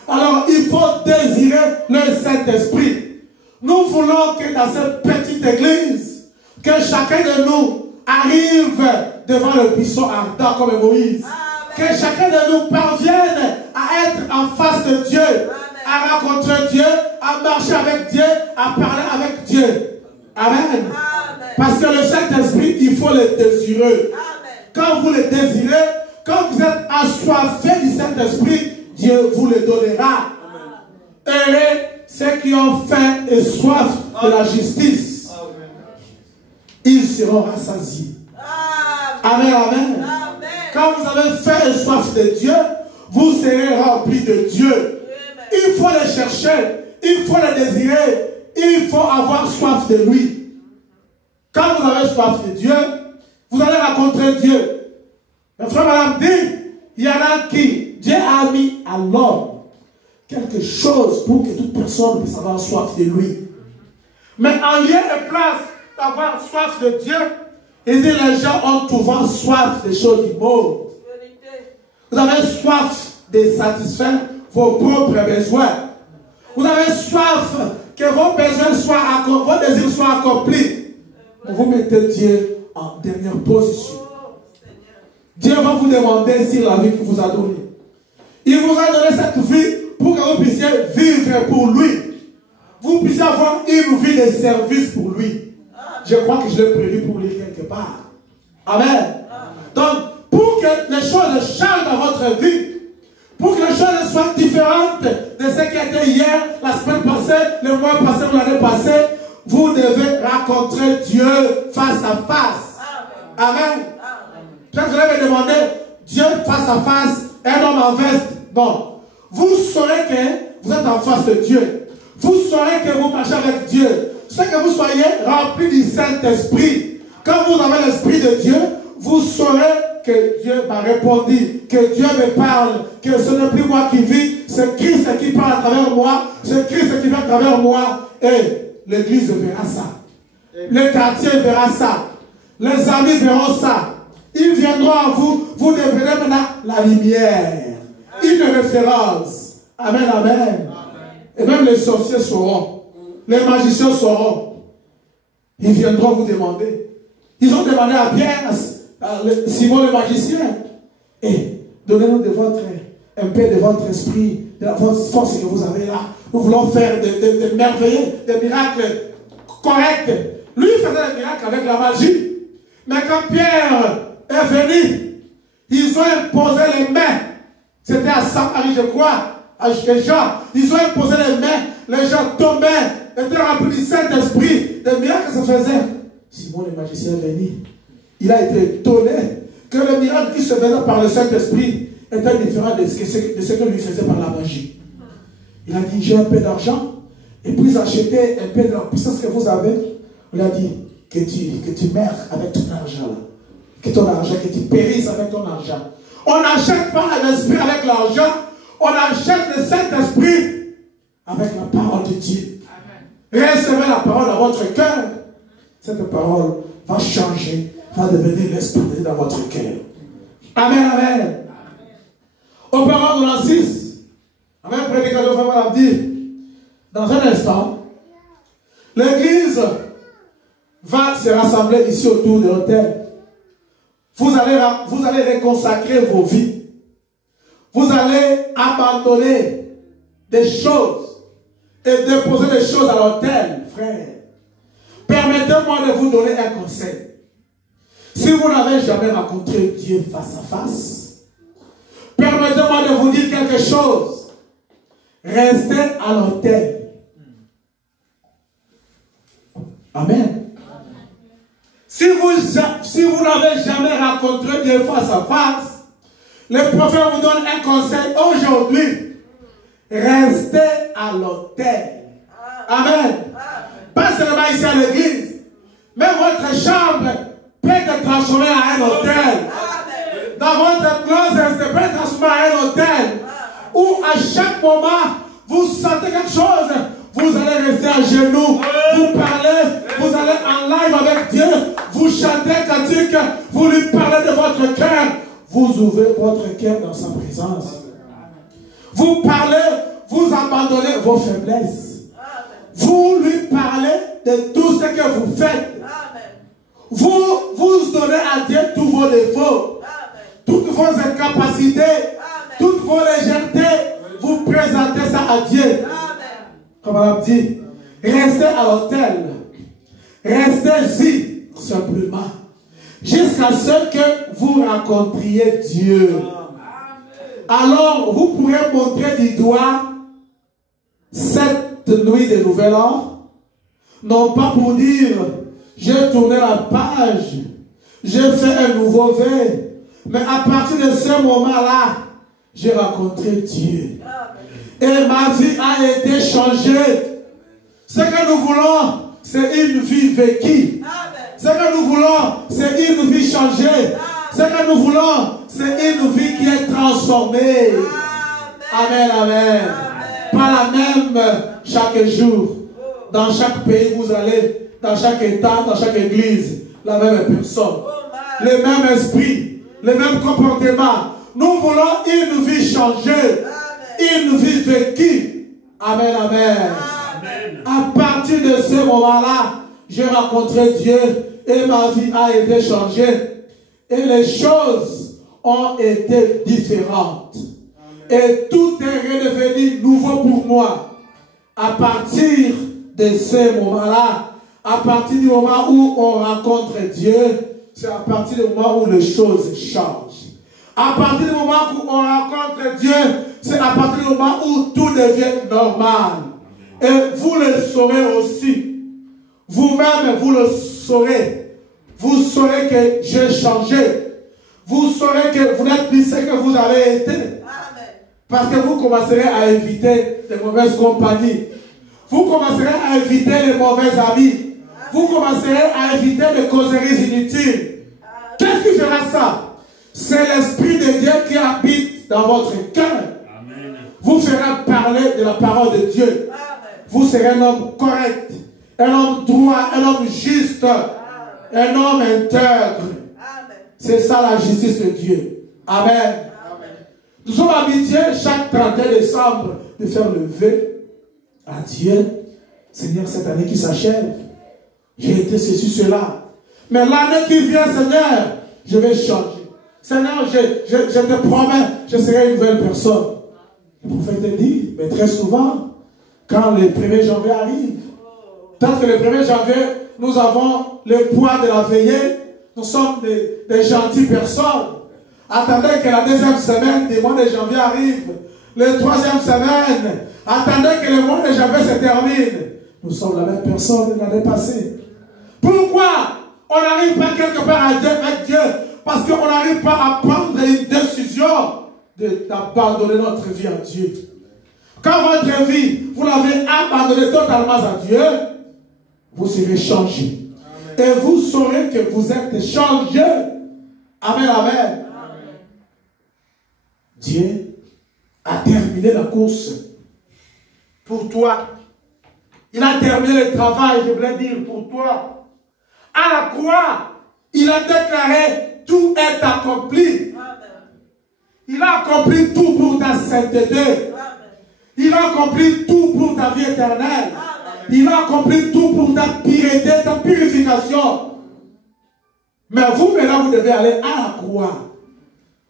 Alors il faut désirer le Saint-Esprit. Nous voulons que dans cette petite église, que chacun de nous arrive devant le buisson ardent comme Moïse. Que chacun de nous parvienne à être en face de Dieu, à rencontrer Dieu, à marcher avec Dieu, à parler avec Dieu. Amen. Parce que le Saint-Esprit, il faut le désirer. Quand vous le désirez, quand vous êtes assoiffé du Saint-Esprit, Dieu vous le donnera. Heureux ceux qui ont faim et soif de la justice. ils seront rassasiés. Amen, amen. Quand vous avez faim et soif de Dieu, vous serez remplis de Dieu. Il faut le chercher, il faut le désirer, il faut avoir soif de lui. Quand vous avez soif de Dieu, vous allez rencontrer Dieu. Le frère madame dit, il y en a qui, Dieu a mis à l'homme quelque chose pour que toute personne puisse avoir soif de lui. Mais en lieu et place d'avoir soif de Dieu, il dit les gens ont souvent soif des choses du monde. Vous avez soif de satisfaire vos propres besoins. Vous avez soif que vos besoins soient accomplis, vos désirs soient accomplis. Vous mettez Dieu en dernière position. Dieu va vous demander si la vie qu'il vous a donnée. Il vous a donné cette vie pour que vous puissiez vivre pour lui. Vous puissiez avoir une vie de service pour lui. Je crois que je l'ai prévu pour lui quelque part. Amen. Donc, pour que les choses changent dans votre vie, pour que les choses soient différentes de ce qui était hier, la semaine passée, le mois passé ou l'année passée, vous devez rencontrer Dieu face à face. Amen. Quand je vais me demander, Dieu face à face, un homme en veste, non. Vous saurez que vous êtes en face de Dieu. Vous saurez que vous marchez avec Dieu. C'est que vous soyez remplis du Saint-Esprit. Quand vous avez l'Esprit de Dieu, vous saurez que Dieu m'a répondu, que Dieu me parle, que ce n'est plus moi qui vis, c'est Christ qui parle à travers moi, c'est Christ qui vient à travers moi. Et l'Église verra ça. Le quartier verra ça. Les amis verront ça. Ils viendront à vous, vous devenez maintenant la lumière. Une référence. Amen, amen. Et même les sorciers sauront. Les magiciens sauront. Ils viendront vous demander. Ils ont demandé à Pierre, Simon le magicien, et donnez-nous de votre, un peu de votre esprit, de la force que vous avez là. Nous voulons faire des merveilleux, des miracles corrects. Lui faisait des miracles avec la magie. Mais quand Pierre est venu, ils ont imposé les mains. C'était à Samarie, je crois, à Jean. Ils ont imposé les mains. Les gens tombaient, étaient remplis du Saint-Esprit. Des miracles se faisaient. Simon le magicien est venu. Il a été étonné que le miracle qui se faisait par le Saint-Esprit était différent de ce que lui faisait par la magie. Il a dit, j'ai un peu d'argent, et puis achetez un peu de la puissance que vous avez. Il a dit, que tu meurs avec ton argent. Que ton argent, que tu périsses avec ton argent. On n'achète pas l'esprit avec l'argent, on achète le Saint-Esprit avec la parole de Dieu. Amen. Recevez la parole dans votre cœur. Cette parole va changer, va devenir l'esprit dans votre cœur. Amen, amen. Au parole de la 6, avec prédicateur va dire, dans un instant, l'église va se rassembler ici autour de l'autel. Vous allez reconsacrer vos vies. Vous allez abandonner des choses et déposer des choses à l'autel, frère. Permettez-moi de vous donner un conseil. Si vous n'avez jamais rencontré Dieu face à face, permettez-moi de vous dire quelque chose. Restez à l'autel. Amen. Si vous n'avez jamais rencontré Dieu face à face, le prophète vous donne un conseil aujourd'hui. Restez à l'autel. Amen. Pas seulement ici à l'église, mais votre chambre peut être transformée en un hôtel. Dans votre closet, peut être transformée en un hôtel. Où à chaque moment, vous sentez quelque chose, vous allez rester à genoux, vous parlez, vous allez en live avec Dieu, vous chantez un cantique, vous lui parlez de votre cœur, vous ouvrez votre cœur dans sa présence. Vous parlez, vous abandonnez vos faiblesses. Vous lui parlez de tout ce que vous faites. Vous donnez à Dieu tous vos défauts, toutes vos incapacités, toutes vos légèretés. Vous présentez ça à Dieu. Comme on a dit, restez à l'autel. Restez-y simplement. Jusqu'à ce que vous rencontriez Dieu. Alors, vous pourrez montrer du doigt cette nuit de Nouvel An. Non pas pour dire, j'ai tourné la page, j'ai fait un nouveau vœu. Mais à partir de ce moment-là, j'ai rencontré Dieu. Et ma vie a été changée. Ce que nous voulons, c'est une vie vécue. Ce que nous voulons, c'est une vie changée. Ce que nous voulons, c'est une vie qui est transformée. Amen, amen. Pas la même chaque jour. Dans chaque pays où vous allez, dans chaque État, dans chaque église, la même personne. Le même esprit, le même comportement. Nous voulons une vie changée, une vie vécue. Amen, amen. À partir de ce moment-là, j'ai rencontré Dieu et ma vie a été changée. Et les choses ont été différentes. Et tout est redevenu nouveau pour moi. À partir de ce moment-là, à partir du moment où on rencontre Dieu, c'est à partir du moment où les choses changent. À partir du moment où on rencontre Dieu, c'est à partir du moment où tout devient normal. Et vous le saurez aussi. Vous-même, vous le saurez. Vous saurez que j'ai changé. Vous saurez que vous n'êtes plus ce que vous avez été. Parce que vous commencerez à éviter les mauvaises compagnies. Vous commencerez à éviter les mauvais amis. Vous commencerez à éviter les causeries inutiles. Qu'est-ce qui fera ça? C'est l'Esprit de Dieu qui habite dans votre cœur. Vous ferez parler de la parole de Dieu. Vous serez un homme correct, un homme droit, un homme juste, un homme intègre. C'est ça la justice de Dieu. Amen. Nous sommes habitués chaque 31 décembre de faire le vœu à Dieu. Seigneur, cette année qui s'achève, j'ai été ceci, cela. Mais l'année qui vient, Seigneur, je vais changer. Seigneur, je te promets, je serai une nouvelle personne. Le prophète dit, mais très souvent, quand le 1er janvier arrive, peut-être que le 1er janvier, nous avons le poids de la veillée, nous sommes des gentilles personnes. Attendez que la deuxième semaine du mois de janvier arrive. La troisième semaine, attendez que le mois de janvier se termine. Nous sommes la même personne de l'année passée. Pourquoi on n'arrive pas quelque part à Dieu avec Dieu? Parce qu'on n'arrive pas à prendre une décision d'abandonner notre vie à Dieu. Quand votre vie, vous l'avez abandonnée totalement à Dieu, vous serez changé. Et vous saurez que vous êtes changé. Amen, amen. Dieu a terminé la course pour toi. Il a terminé le travail, je voulais dire, pour toi. À la croix, il a déclaré, tout est accompli. Il a accompli tout pour ta sainteté. Il a accompli tout pour ta vie éternelle. Il a accompli tout pour ta pureté, ta purification. Mais vous, maintenant, vous devez aller à la croix.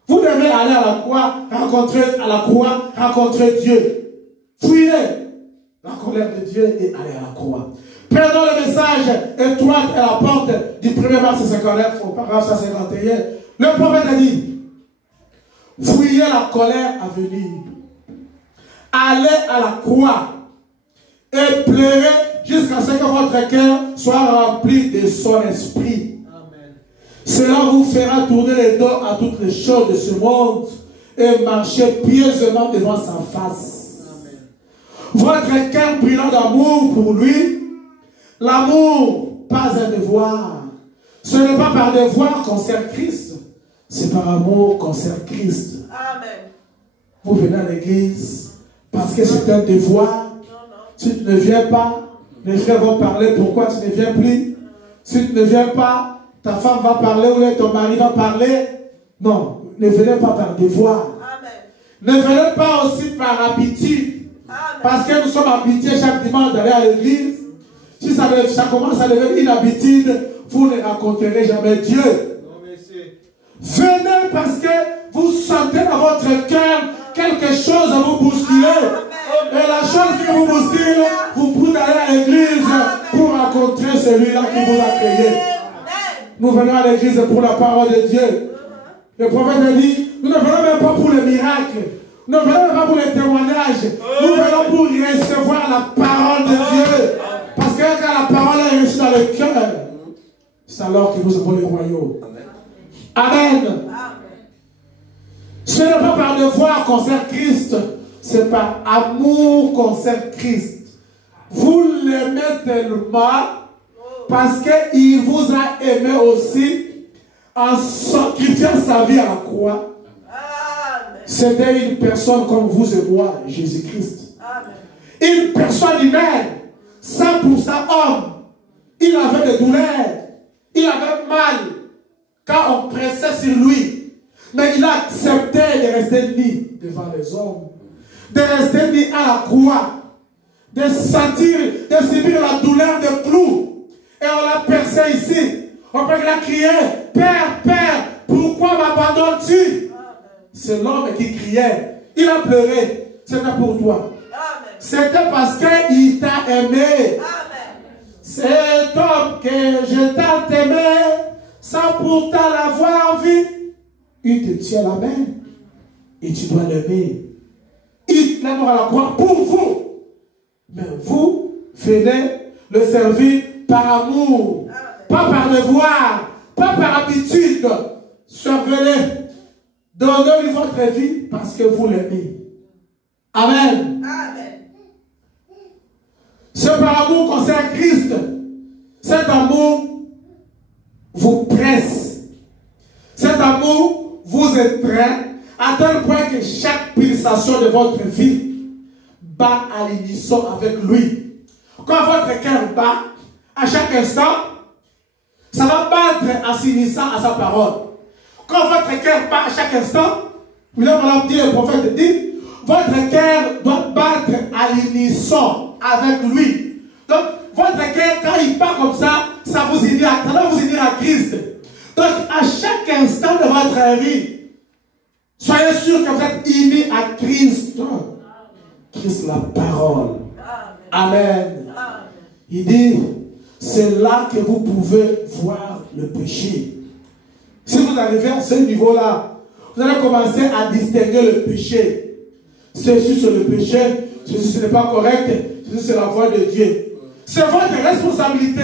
Vous devez aller à la croix, rencontrer Dieu. Fuyez la colère de Dieu et allez à la croix. Prenons le message étroit à la porte du 1er mars 59 au paragraphe 151. Le prophète a dit, fuyez la colère à venir. Allez à la croix et pleurez jusqu'à ce que votre cœur soit rempli de son esprit. Cela vous fera tourner les dos à toutes les choses de ce monde et marcher pieusement devant sa face. Amen. Votre cœur brûlant d'amour pour lui, l'amour, pas un devoir. Ce n'est pas par devoir qu'on sert Christ, c'est par amour qu'on sert Christ. Amen. Vous venez à l'église parce que c'est un devoir. Si tu ne viens pas, les frères vont parler pourquoi tu ne viens plus. Si tu ne viens pas, ta femme va parler ou ton mari va parler. Non, ne venez pas par devoir. Amen. Ne venez pas aussi par habitude. Amen. Parce que nous sommes habitués chaque dimanche d'aller à l'église. Si ça commence à devenir une habitude, vous ne rencontrerez jamais Dieu. Non, venez parce que vous sentez dans votre cœur quelque chose à vous bousculer. Amen. Et la chose qui vous bouscule, vous pouvez aller à l'église pour rencontrer celui-là qui vous a créé. Nous venons à l'église pour la parole de Dieu. Le prophète a dit, nous ne venons même pas pour les miracles. Nous ne venons même pas pour les témoignages. Nous venons pour recevoir la parole de Dieu. Parce que quand la parole est reçue dans le cœur, c'est alors que nous avons le royaume. Amen. Amen. Ce n'est pas par devoir qu'on sert Christ, c'est par amour qu'on sert Christ. Vous l'aimez tellement parce qu'il vous a aimé aussi en sacrifiant sa vie à la croix. C'était une personne comme vous et moi, Jésus-Christ. Une personne humaine, 100% homme. Il avait des douleurs, il avait mal quand on pressait sur lui. Mais il a accepté de rester mis devant les hommes, de rester mis à la croix, de sentir, de subir la douleur de clous. Et on l'a percé ici. On peut la crier, Père, Père, pourquoi m'abandonnes-tu? C'est l'homme qui criait. Il a pleuré. C'était pour toi. C'était parce qu'il t'a aimé. Cet homme que je t'ai aimé, sans pourtant l'avoir vu, il te tient la main et tu dois l'aimer. Il l'aime à la croix pour vous. Mais vous venez le servir par amour, pas par devoir, pas par habitude. Servez-le. Donnez-lui votre vie parce que vous l'aimez. Amen. C'est par amour qu'on sert Christ. Cet amour vous presse. Cet amour vous étreint à tel point que chaque pulsation de votre vie bat à l'unisson avec lui. Quand votre cœur bat, à chaque instant, ça va battre en s'unissant à sa parole. Quand votre cœur bat à chaque instant, le prophète dit, votre cœur doit battre à l'unisson avec lui. Donc, votre cœur, quand il bat comme ça vous unit à Christ. Donc, à chaque instant de votre vie, soyez sûr que vous êtes unis à Christ. Christ, la parole. Amen. Il dit, c'est là que vous pouvez voir le péché. Si vous arrivez à ce niveau-là, vous allez commencer à distinguer le péché. Ceci c'est le péché, ceci ce n'est pas correct, ceci c'est la voie de Dieu. C'est votre responsabilité.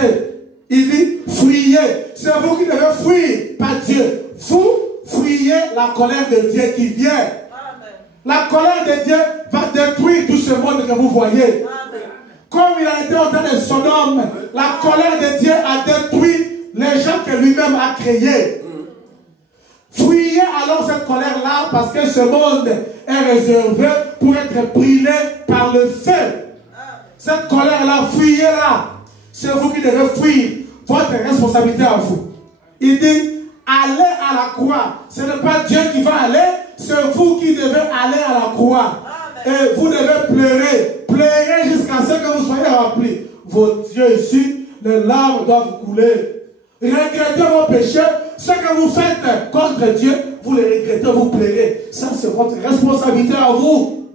Il dit, fuyez. C'est vous qui devez fuir, pas Dieu. Vous fuyez la colère de Dieu qui vient. Amen. La colère de Dieu va détruire tout ce monde que vous voyez. Amen. Comme il a été au temps de Sodome, la colère de Dieu a détruit les gens que lui-même a créés. Fuyez alors cette colère-là parce que ce monde est réservé pour être brûlé par le feu. Cette colère-là, fuyez-la. C'est vous qui devez fuir. Votre responsabilité à vous. Il dit, allez à la croix. Ce n'est pas Dieu qui va aller, c'est vous qui devez aller à la croix. Et vous devez pleurer. Pleurez jusqu'à ce que vous soyez remplis. Vos yeux ici, les larmes doivent couler. Regrettez vos péchés. Ce que vous faites contre Dieu, vous les regrettez, vous pleurez. Ça, c'est votre responsabilité à vous.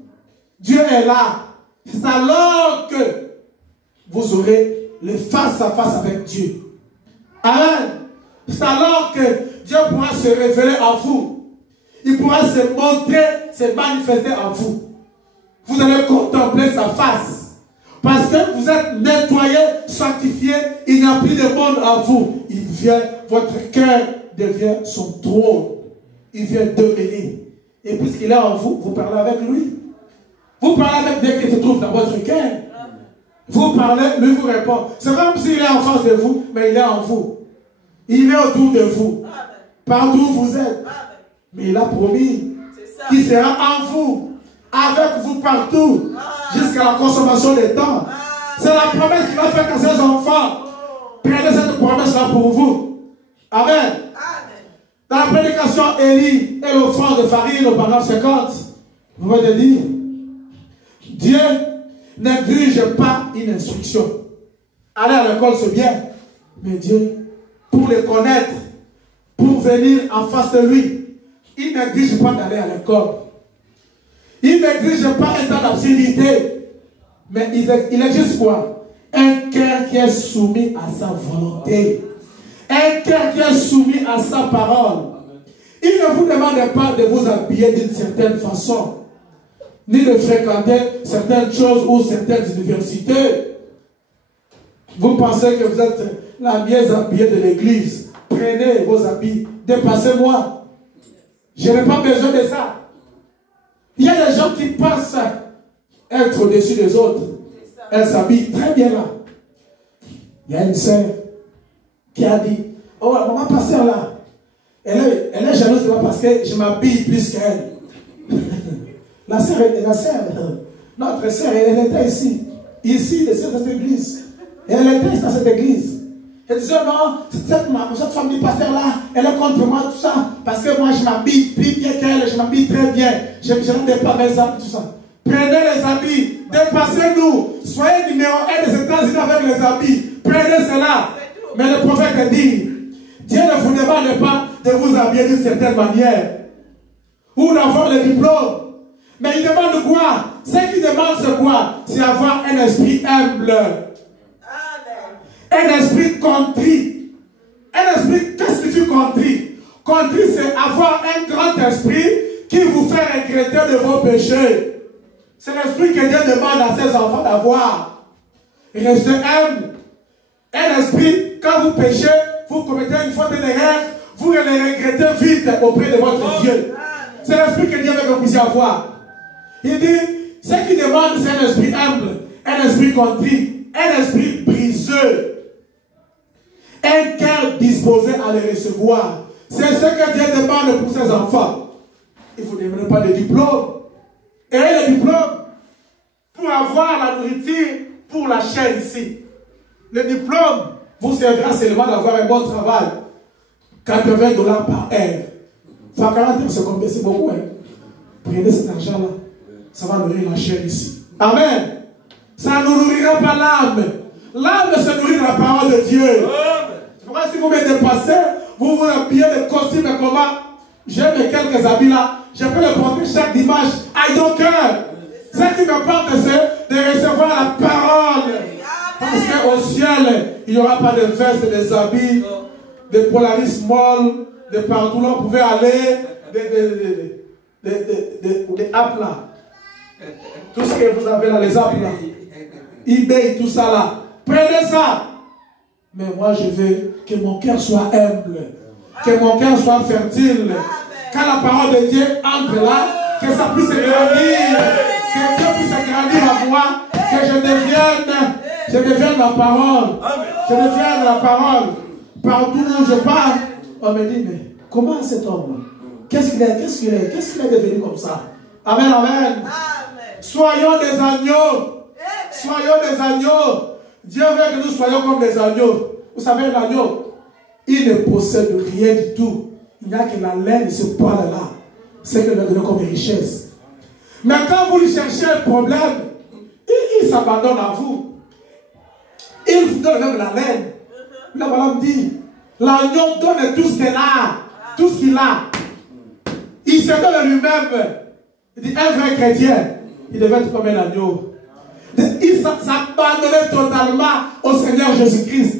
Dieu est là. C'est alors que vous aurez le face-à-face avec Dieu. Amen. C'est alors que Dieu pourra se révéler en vous. Il pourra se montrer, se manifester en vous. Vous allez contempler sa face. Parce que vous êtes nettoyé, sanctifié, il n'y a plus de monde en vous. Il vient, votre cœur devient son trône. Il vient demeurer. Et puisqu'il est en vous, vous parlez avec lui. Vous parlez avec Dieu qui se trouve dans votre cœur. Vous parlez, lui vous répond. C'est comme s'il est en face de vous, mais il est en vous. Il est autour de vous. Partout où vous êtes. Mais il a promis qu'il sera en vous, avec vous partout, jusqu'à la consommation des temps. C'est la promesse qu'il a faite à ses enfants. Prenez cette promesse-là pour vous. Amen. Dans la prédication, Élie et l'offrande de farine au paragraphe 50, vous m'avez dit, Dieu n'exige pas une instruction. Aller à l'école, c'est bien. Mais Dieu, pour le connaître, pour venir en face de lui, il n'exige pas d'aller à l'école. Il n'exige pas un temps d'absurdité. Mais il exige quoi? Un cœur qui est soumis à sa volonté. Un cœur qui est soumis à sa parole. Il ne vous demande pas de vous habiller d'une certaine façon, ni de fréquenter certaines choses ou certaines universités. Vous pensez que vous êtes la mienne habillée de l'église. Prenez vos habits, dépassez-moi. Je n'ai pas besoin de ça. Il y a des gens qui pensent être au-dessus des autres. Elle s'habille très bien là. Il y a une sœur qui a dit, oh, maman pasteur là, elle est jalouse de moi parce que je m'habille plus qu'elle. La sœur, notre sœur, elle était ici, dans cette église. Et elle était dans cette église. Elle disait, non, cette femme du pasteur là, elle est contre moi, tout ça, parce que moi je m'habille plus bien qu'elle, je m'habille très bien. Je n'ai pas mes habits, tout ça. Prenez les habits, dépassez-nous, soyez numéro 1 des États-Unis avec les habits. Prenez cela. Mais le prophète dit, Dieu ne vous demande pas de vous habiller d'une certaine manière ou d'avoir le diplôme. Mais il demande quoi? Ce qu'il demande c'est quoi? C'est avoir un esprit humble. Un esprit contrit. Un esprit, qu'est-ce que tu contris? Contrit, c'est avoir un grand esprit qui vous fait regretter de vos péchés. C'est l'esprit que Dieu demande à ses enfants d'avoir. Restez humble. Un esprit, quand vous péchez, vous commettez une faute d'erreur, vous le regrettez vite auprès de votre Dieu. C'est l'esprit que Dieu veut que vous puissiez avoir. Il dit, ce qu'il demande, c'est un esprit humble, un esprit contrit, un esprit briseux. Un cœur disposé à les recevoir. C'est ce que Dieu demande pour ses enfants. Il ne vous demande pas de diplôme. Et le diplôme, pour avoir la nourriture pour la chair ici. Le diplôme vous servira seulement d'avoir un bon travail. $80 par heure. Enfin, 40 heures, c'est combien? C'est beaucoup. Hein? Prenez cet argent-là. Ça va nourrir la chair ici. Amen. Ça ne nourrira pas l'âme. L'âme se nourrit de la parole de Dieu. Pourquoi si vous me dépassez, vous vous habillez de costumes et comment? J'ai mes quelques habits là. Je peux le porter chaque dimanche. I don't care. Ce qui m'importe, c'est de recevoir la parole. Parce qu'au ciel, il n'y aura pas de vestes, des habits, de Polaris Mall, de partout là, vous pouvez aller, des apps là. Tout ce que vous avez là, les apps là. eBay, tout ça là. Prenez ça. Mais moi, je veux que mon cœur soit humble. Que mon cœur soit fertile. Quand la parole de Dieu entre là, que ça puisse grandir. Que Dieu puisse grandir à moi. Que je devienne la parole. Je devienne la parole. Partout où je pars, on me dit, mais comment cet homme? Qu'est-ce qu'il est devenu comme ça? Amen, amen. Soyons des agneaux. Soyons des agneaux. Dieu veut que nous soyons comme des agneaux. Vous savez, l'agneau, il ne possède rien du tout. Il n'y a que la laine et ce poil-là. C'est que nous donnons comme richesse. Mais quand vous lui cherchez un problème, il s'abandonne à vous. Il vous donne même la laine. La madame dit, l'agneau donne tout ce qu'il a. Tout ce qu'il a. Il se donne lui-même. Il dit, un vrai chrétien, il devait être comme un agneau. Il s'abandonnait totalement au Seigneur Jésus-Christ.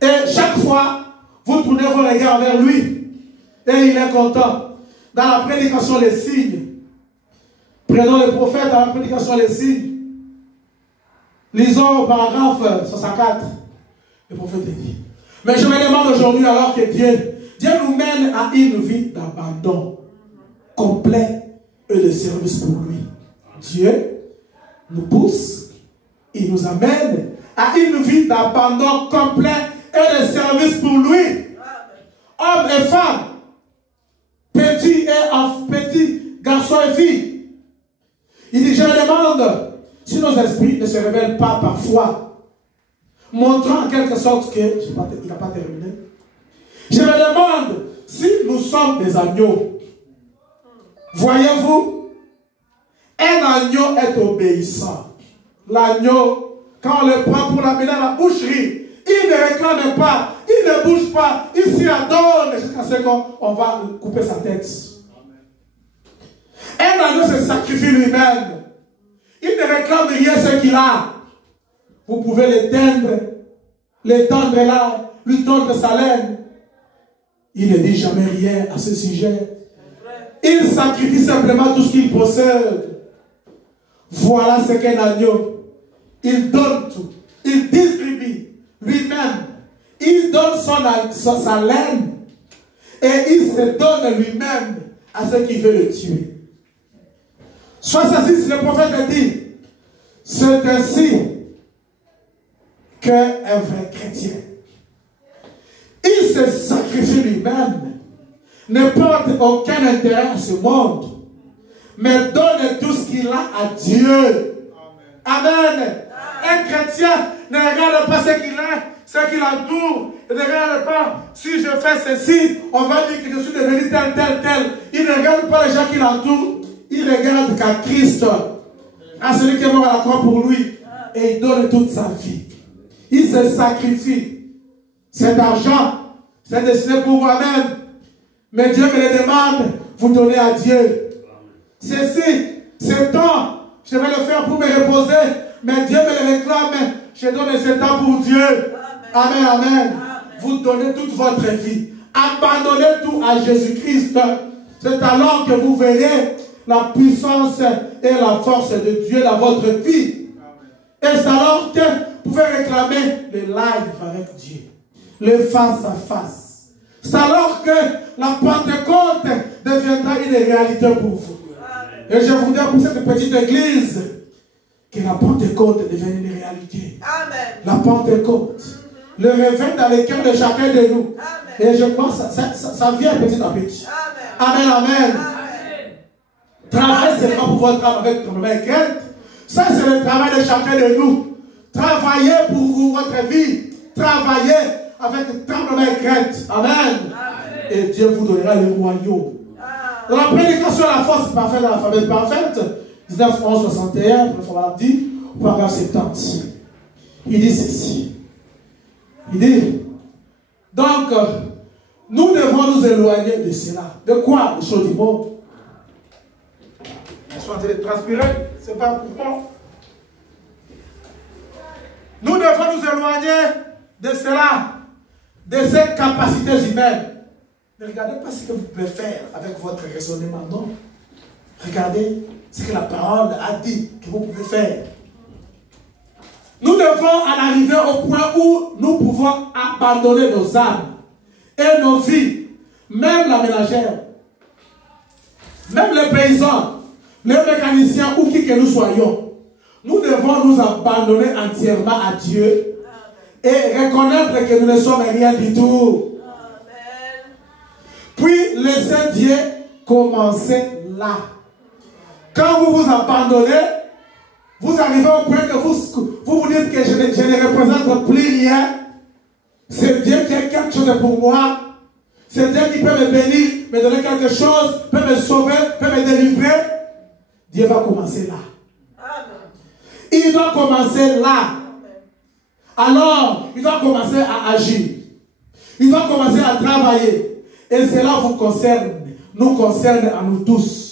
Et chaque fois, vous tournez vos regards vers lui. Et il est content. Dans la prédication, les signes. Prenons le prophète dans la prédication, les signes. Lisons au paragraphe 64. Le prophète dit. Mais je me demande aujourd'hui alors que Dieu nous mène à une vie d'abandon complet et de service pour lui. Dieu nous pousse, il nous amène à une vie d'abandon complet et de service pour lui. Hommes et femmes, petits garçons et filles. Il dit, je me demande si nos esprits ne se révèlent pas parfois, montrant en quelque sorte que, il n'a pas terminé. Je me demande si nous sommes des agneaux. Voyez-vous, un agneau est obéissant. L'agneau, quand on le prend pour l'amener à la boucherie, il ne réclame pas, il ne bouge pas, il s'y adonne jusqu'à ce qu'on va couper sa tête. Un agneau se sacrifie lui-même. Il ne réclame rien ce qu'il a. Vous pouvez l'étendre là, lui tendre sa laine. Il ne dit jamais rien à ce sujet. Il sacrifie simplement tout ce qu'il possède. Voilà ce qu'est un agneau. Il donne tout. Il distribue. lui-même. Il donne sa laine et il se donne lui-même à ceux qui veulent le tuer. 66, le prophète dit, c'est ainsi qu'un vrai chrétien, il se sacrifie lui-même, ne porte aucun intérêt à ce monde, mais donne tout ce qu'il a à Dieu. Amen. Amen. Un chrétien ne regarde pas ce qu'il a, ce qui l'entoure. Il ne regarde pas, si je fais ceci, on va dire que je suis devenu tel, tel, tel. Il ne regarde pas les gens qui l'entourent. Il regarde qu'à Christ, à celui qui est mort à la croix pour lui. Et il donne toute sa vie. Il se sacrifie. Cet argent, c'est destiné pour moi-même. Mais Dieu me le demande, vous donnez à Dieu. Ceci, ce temps, je vais le faire pour me reposer. Mais Dieu me le réclame. Je donne ce temps pour Dieu. Amen, amen. Amen. Vous donnez toute votre vie. Abandonnez tout à Jésus-Christ. C'est alors que vous verrez la puissance et la force de Dieu dans votre vie. Et c'est alors que vous pouvez réclamer le live avec Dieu. Le face à face. C'est alors que la Pentecôte deviendra une réalité pour vous. Et je voudrais pour cette petite église que la Pentecôte devienne une réalité. Amen. La Pentecôte. Le réveil dans les cœurs de chacun de nous. Amen. Et je pense que ça vient petit à petit. Amen, amen. Amen. Travaillez seulement pour votre âme avec tremblement et crainte. Ça, c'est le travail de chacun de nous. Travaillez pour vous, votre vie. Travaillez avec tremblement et crainte. Amen. Amen. Et Dieu vous donnera le royaume. Dans la prédication de la force parfaite, de l'alphabet parfaite, 19, 11, 61, dit, paragraphe 70. Il dit ceci. Il dit, donc, nous devons nous éloigner de cela. De quoi? Les choses du monde. Elles sont en train de transpirer, c'est pas pourquoi. Nous devons nous éloigner de cela, de ces capacités humaines. Ne regardez pas ce que vous pouvez faire avec votre raisonnement, non. Regardez ce que la parole a dit que vous pouvez faire. Nous devons en arriver au point où nous pouvons abandonner nos âmes et nos vies, même la ménagère, même les paysans, les mécaniciens ou qui que nous soyons. Nous devons nous abandonner entièrement à Dieu et reconnaître que nous ne sommes rien du tout. Puis laissez Dieu commencer là. Quand vous vous abandonnez, vous arrivez au point que vous dites que je ne représente plus rien. C'est Dieu qui a quelque chose pour moi. C'est Dieu qui peut me bénir, me donner quelque chose, peut me sauver, peut me délivrer. Dieu va commencer là. Amen. Il doit commencer là. Alors, il doit commencer à agir. Il doit commencer à travailler. Et cela vous concerne, nous concerne à nous tous.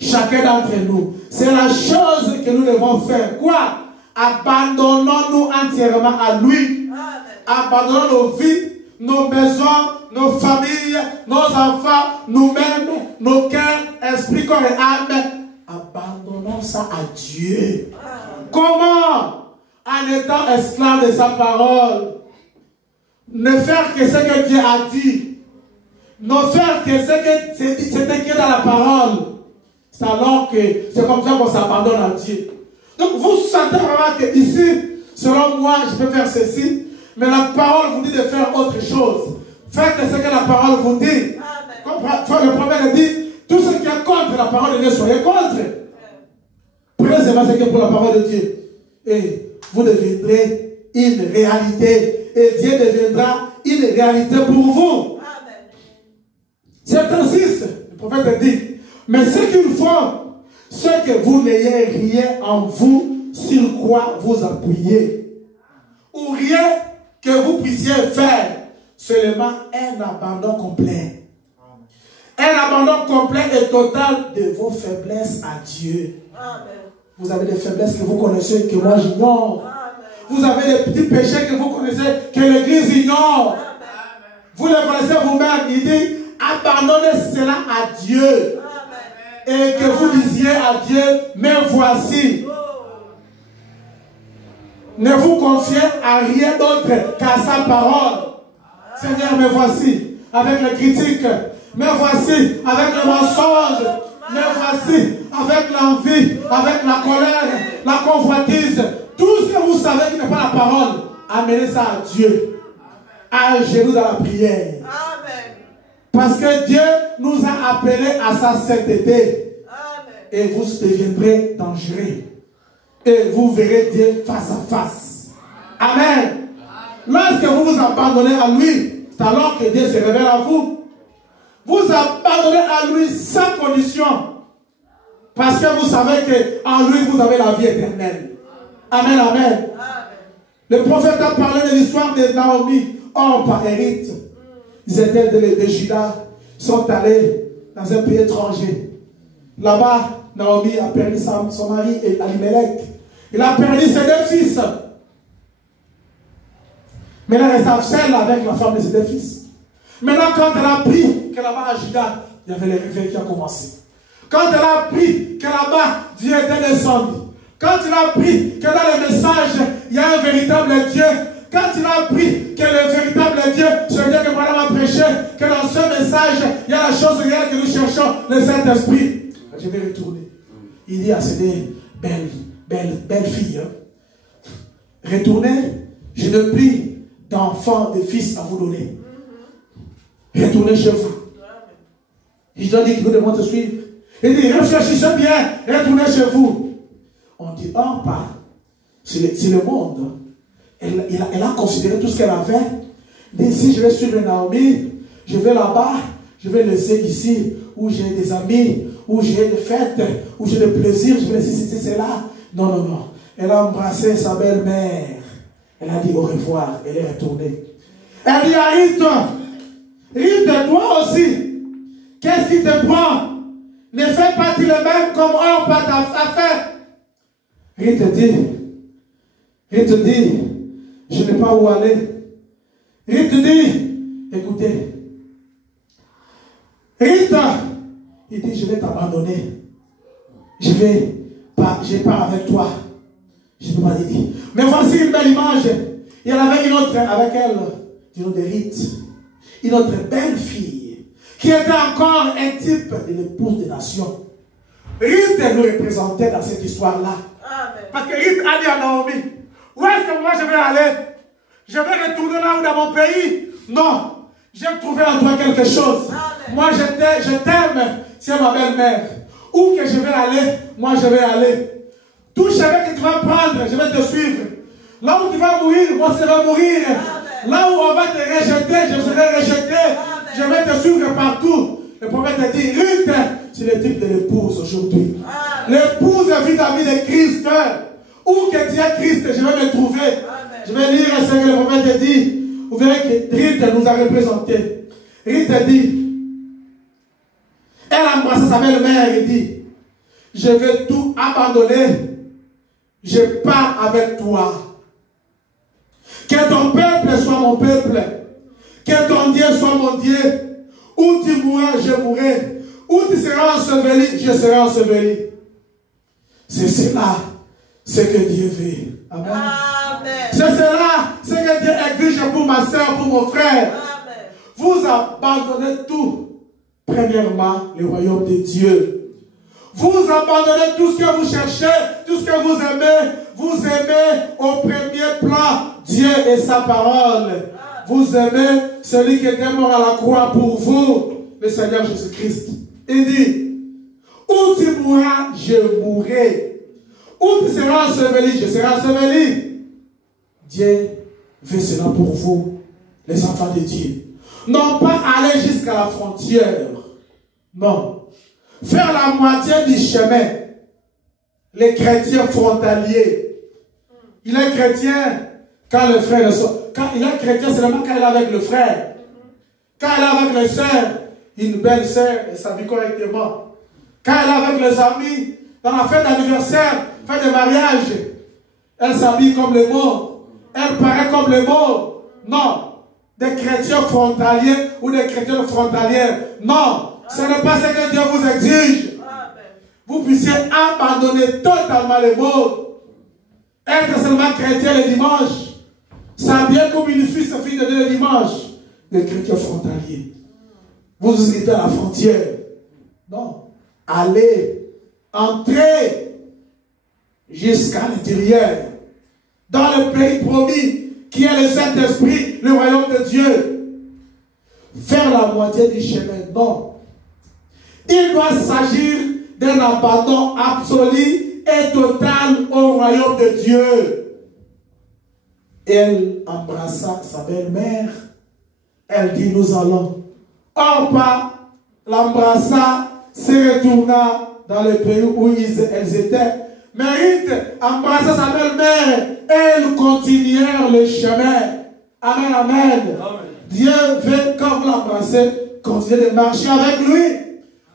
Chacun d'entre nous. C'est la chose que nous devons faire. Quoi? Abandonnons-nous entièrement à lui. Amen. Abandonnons nos vies, nos maisons, nos familles, nos enfants, nous-mêmes, nos cœurs, esprit, corps et âme. Abandonnons ça à Dieu. Amen. Comment? En étant esclave de sa parole. Ne faire que ce que Dieu a dit. Ne faire que ce que c'est écrit dans la parole. C'est alors que c'est comme ça qu'on s'abandonne à Dieu. Donc vous sentez vraiment que ici, selon moi, je peux faire ceci, mais la parole vous dit de faire autre chose. Faites ce que la parole vous dit. Comme le prophète dit, tout ce qui est contre la parole de Dieu, soyez contre. Prenez seulement ce qui est pour la parole de Dieu. Et vous deviendrez une réalité. Et Dieu deviendra une réalité pour vous. C'est ainsi, le prophète dit, mais ce qu'il faut, c'est que vous n'ayez rien en vous sur quoi vous appuyer. Ou rien que vous puissiez faire, seulement un abandon complet. Un abandon complet et total de vos faiblesses à Dieu. Amen. Vous avez des faiblesses que vous connaissez, que moi j'ignore. Vous avez des petits péchés que vous connaissez, que l'Église ignore. Amen. Vous les connaissez vous-même. Il dit, abandonnez cela à Dieu. Amen. Et que vous disiez à Dieu, mais voici. Ne vous confiez à rien d'autre qu'à sa parole. Seigneur, me voici avec les critiques. Me voici avec le mensonge. Me voici avec l'envie, avec la colère, la convoitise. Tout ce que vous savez qui n'est pas la parole, amenez ça à Dieu. À genoux dans la prière. Amen. Parce que Dieu nous a appelés à sa sainteté. Amen. Et vous deviendrez dangereux. Et vous verrez Dieu face à face. Amen. Lorsque vous vous abandonnez à lui, c'est alors que Dieu se révèle à vous. Vous abandonnez à lui sans condition. Parce que vous savez qu'en lui, vous avez la vie éternelle. Amen, amen. Amen. Le prophète a parlé de l'histoire de Naomi, Orpa et Ruth. Ils étaient de Juda, sont allés dans un pays étranger. Là-bas, Naomi a perdu son mari et Elimelech. Il a perdu ses deux fils. Mais elle resta seule avec la femme de ses deux fils. Maintenant, quand elle a appris que là-bas à Juda, il y avait les réveils qui ont commencé. Quand elle a appris que là-bas, Dieu était descendu. Quand il a appris que dans le message, il y a un véritable Dieu. Quand il a appris que le véritable Dieu, c'est le Dieu que Madame a prêché, que dans ce message, il y a la chose réelle que nous cherchons, le Saint-Esprit. Je vais retourner. Il dit à ces belles filles, retournez, je n'ai plus d'enfants, de fils à vous donner. Retournez chez vous. Je dois dire que nous devons te suivre. Il dit, réfléchissez bien, retournez chez vous. On dit, oh, pas. C'est le monde. Elle a considéré tout ce qu'elle avait. Il dit, si je vais suivre Naomi, je vais là-bas, je vais laisser ici, où j'ai des amis, où j'ai des fêtes, où j'ai des plaisirs, je vais laisser c'est là. Non, non, non. Elle a embrassé sa belle-mère. Elle a dit au revoir. Elle est retournée. Elle dit à Ruth, toi aussi, qu'est-ce qui te prend? Ne fais pas-tu le même comme Orpa t'a fait? Ruth dit, je n'ai pas où aller. Ruth dit, écoutez, Ruth, il dit, je vais t'abandonner. Je pars avec toi. Je ne peux pas dire. Mais voici une belle image. Il y en avait une autre avec elle, du nom de Ruth. Une autre belle fille, qui était encore un type de l'épouse des nations. Ruth nous représentait dans cette histoire-là. Parce que Ruth a dit à Naomi, où est-ce que moi je vais aller? Je vais retourner là où dans mon pays? Non. J'ai trouvé en toi quelque chose. Amen. Moi je t'aime, c'est ma belle-mère. Où que je vais aller, moi je vais aller. Tout chemin que tu vas prendre, je vais te suivre. Là où tu vas mourir, moi je vais mourir. Amen. Là où on va te rejeter, je serai rejeté. Amen. Je vais te suivre partout. Le prophète dit, Ruth, c'est le type de l'épouse aujourd'hui. L'épouse vis-à-vis de Christ. Où que tu es Christ, je vais me trouver. Amen. Je vais lire ce que le prophète dit. Vous verrez que Ruth nous a représenté. Ruth dit, elle a embrassé sa belle-mère et dit, je vais tout abandonner. Je pars avec toi. Que ton peuple soit mon peuple. Que ton Dieu soit mon Dieu. Où tu mourras, je mourrai. Où tu seras enseveli, je serai enseveli. C'est cela, ce que Dieu veut. Amen. Amen. C'est cela, ce que Dieu exige pour ma soeur, pour mon frère. Amen. Vous abandonnez tout. Premièrement, le royaume de Dieu. Vous abandonnez tout ce que vous cherchez, tout ce que vous aimez. Vous aimez au premier plan Dieu et sa parole. Vous aimez celui qui était mort à la croix pour vous, le Seigneur Jésus-Christ. Il dit, où tu mourras, je mourrai. Où tu seras enseveli, je serai enseveli. Dieu veut cela pour vous, les enfants de Dieu. Non pas aller jusqu'à la frontière. Non. Faire la moitié du chemin. Les chrétiens frontaliers. Il est chrétien quand le frère est... Quand il est chrétien seulement quand il est avec le frère. Quand il est avec les sœurs, une belle sœur, elle s'habille correctement. Quand elle est avec les amis, dans la fête d'anniversaire, fête de mariage, elle s'habille comme le monde. Elle paraît comme le monde. Non. Des chrétiens frontaliers ou des chrétiennes frontalières. Non. Ce n'est pas ce que Dieu vous exige. Vous puissiez abandonner totalement le monde Être seulement chrétien le dimanche, ça vient comme une fille, sa fille de le dimanche. Les chrétiens frontaliers. Vous êtes à la frontière. Non. Allez, entrez jusqu'à l'intérieur. Dans le pays promis, qui est le Saint-Esprit, le royaume de Dieu. Faire la moitié du chemin. Non. Il doit s'agir d'un abandon absolu et total au royaume de Dieu. Elle embrassa sa belle-mère. Elle dit, nous allons. Orpa l'embrassa, se retourna dans le pays où elles étaient. Mais Ruth embrassa sa belle-mère et elles continuèrent le chemin. Amen, amen. Amen. Dieu veut, quand vous l'embrassez, continuez de marcher avec lui.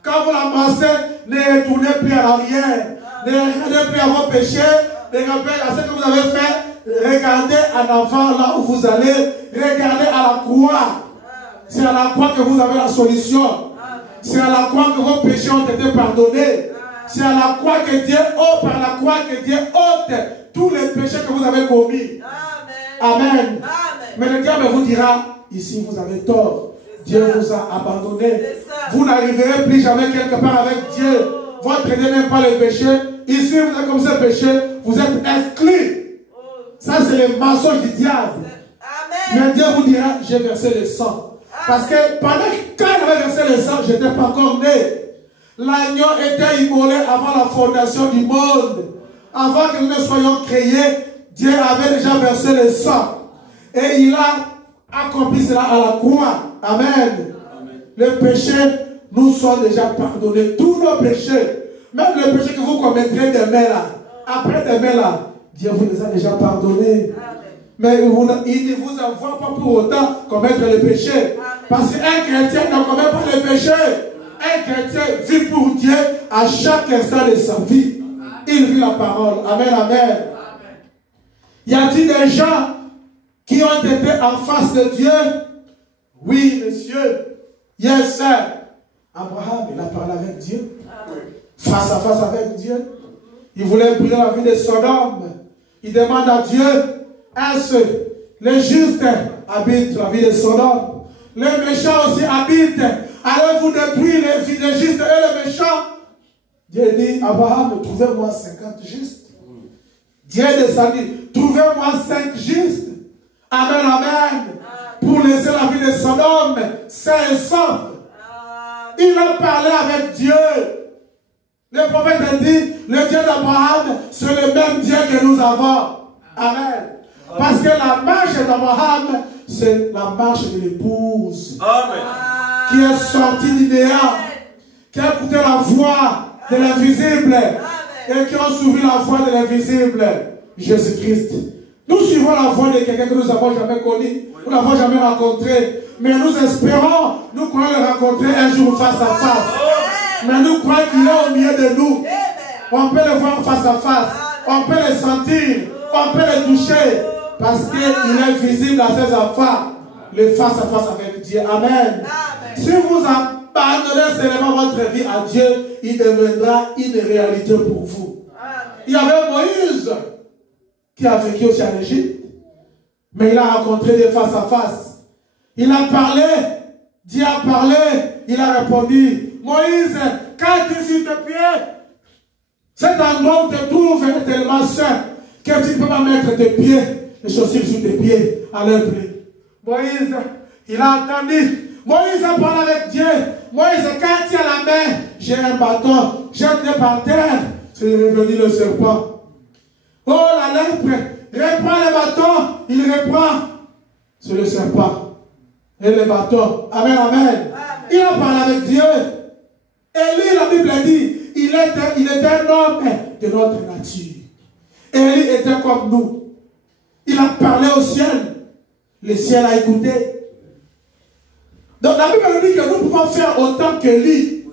Quand vous l'embrassez, ne retournez plus à l'arrière. Ne regardez plus à vos péchés. Ne regardez à ce que vous avez fait. Regardez en avant là où vous allez. Regardez à la croix. C'est à la croix que vous avez la solution. C'est à la croix que vos péchés ont été pardonnés. C'est à la croix que Dieu ôte, par la croix que Dieu ôte tous les péchés que vous avez commis. Amen. Amen. Mais le diable vous dira, ici vous avez tort. Dieu vous a abandonné. Vous n'arriverez plus jamais quelque part avec Dieu. Votre Dieu n'aime pas le péché. Ici vous avez commencé à pécher, vous êtes exclus. Ça c'est le mensonge du diable. Mais Dieu vous dira, j'ai versé le sang. Parce que pendant quand il avait versé le sang, je n'étais pas encore né. L'agneau était immolé avant la fondation du monde. Avant que nous ne soyons créés, Dieu avait déjà versé le sang. Et il a accompli cela à la croix. Amen. Amen. Les péchés nous sont déjà pardonnés. Tous nos péchés. Même les péchés que vous commettrez demain là. Après demain là. Dieu vous les a déjà pardonnés. Amen. Mais il ne vous envoie pas pour autant commettre le péché. Parce qu'un chrétien ne commet pas le péché. Un chrétien vit pour Dieu à chaque instant de sa vie. Il vit la parole. Amen, amen. Y a-t-il des gens qui ont été en face de Dieu? Oui, monsieur. Yes, sir. Abraham, il a parlé avec Dieu. Face à face avec Dieu. Il voulait brûler la vie de Sodome. Il demande à Dieu, est-ce que les justes habitent la vie de Sodome? Les méchants aussi habitent. Allez-vous détruire les justes et les méchants? Dieu dit, Abraham, trouvez-moi 50 justes. Dieu descendit, trouvez-moi 5 justes. Amen, amen. Pour laisser la vie de Sodome sain et sauf. Il a parlé avec Dieu. Le prophète a dit, le Dieu d'Abraham, c'est le même Dieu que nous avons. Amen. Parce que la marche d'Abraham, c'est la marche de l'épouse. Qui est sortie du néant, qui a écouté la voix de l'invisible et qui ont suivi la voix de l'invisible, Jésus-Christ. Nous suivons la voix de quelqu'un que nous n'avons jamais connu, nous n'avons jamais rencontré, mais nous espérons, nous croyons le rencontrer un jour face à face. Mais nous croyons qu'il est au milieu de nous. On peut le voir face à face, on peut le sentir, on peut le toucher, parce qu'il est visible à ses enfants, le face à face avec Dieu. Amen. Si vous abandonnez seulement votre vie à Dieu, il deviendra une réalité pour vous. Il y avait Moïse qui a vécu aussi en Égypte, mais il a rencontré des face à face. Il a parlé, Dieu a parlé, il a répondu, Moïse, quand tu es sur tes pieds, cet endroit où tu te trouves est tellement sain que tu ne peux pas mettre tes pieds, les chaussures sur tes pieds, à l'œuvre. Moïse, il a entendu. Moïse a parlé avec Dieu. Moïse, quand tu as la main, j'ai un bâton, jette-le par terre. C'est revenu le serpent. Oh, la lèpre, reprend le bâton, il reprend. C'est le serpent. Et le bâton. Amen, amen. Il a parlé avec Dieu. Élie, la Bible dit, il était un homme de notre nature. Élie était comme nous. Il a parlé au ciel. Le ciel a écouté. Donc la Bible dit que nous pouvons faire autant que lui.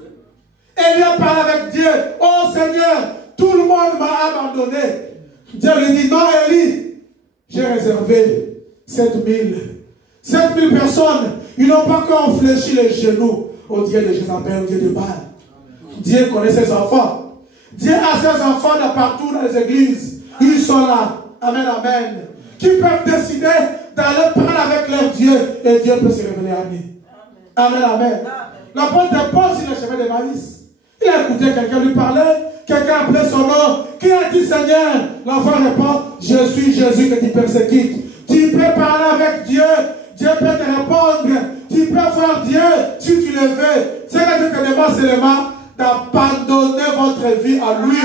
Élie a parlé avec Dieu. Oh Seigneur, tout le monde m'a abandonné. Dieu lui dit, non Élie, j'ai réservé 7000. 7000 personnes. Ils n'ont pas encore fléchi les genoux au Dieu de Jézabel, au Dieu de Baal. Dieu connaît ses enfants. Dieu a ses enfants de partout dans les églises. Ils sont là. Amen, amen. Qui peuvent décider d'aller parler avec leur Dieu et Dieu peut se révéler à nous. Amen, amen. L'apôtre Paul sur le chemin de Maïs, il a écouté quelqu'un lui parler, quelqu'un appelait son nom, qui a dit Seigneur, l'enfant répond, je suis Jésus que tu persécutes. Tu peux parler avec Dieu, Dieu peut te répondre, tu peux voir Dieu si tu le veux. C'est que Dieu te demande seulement d'abandonner votre vie à lui.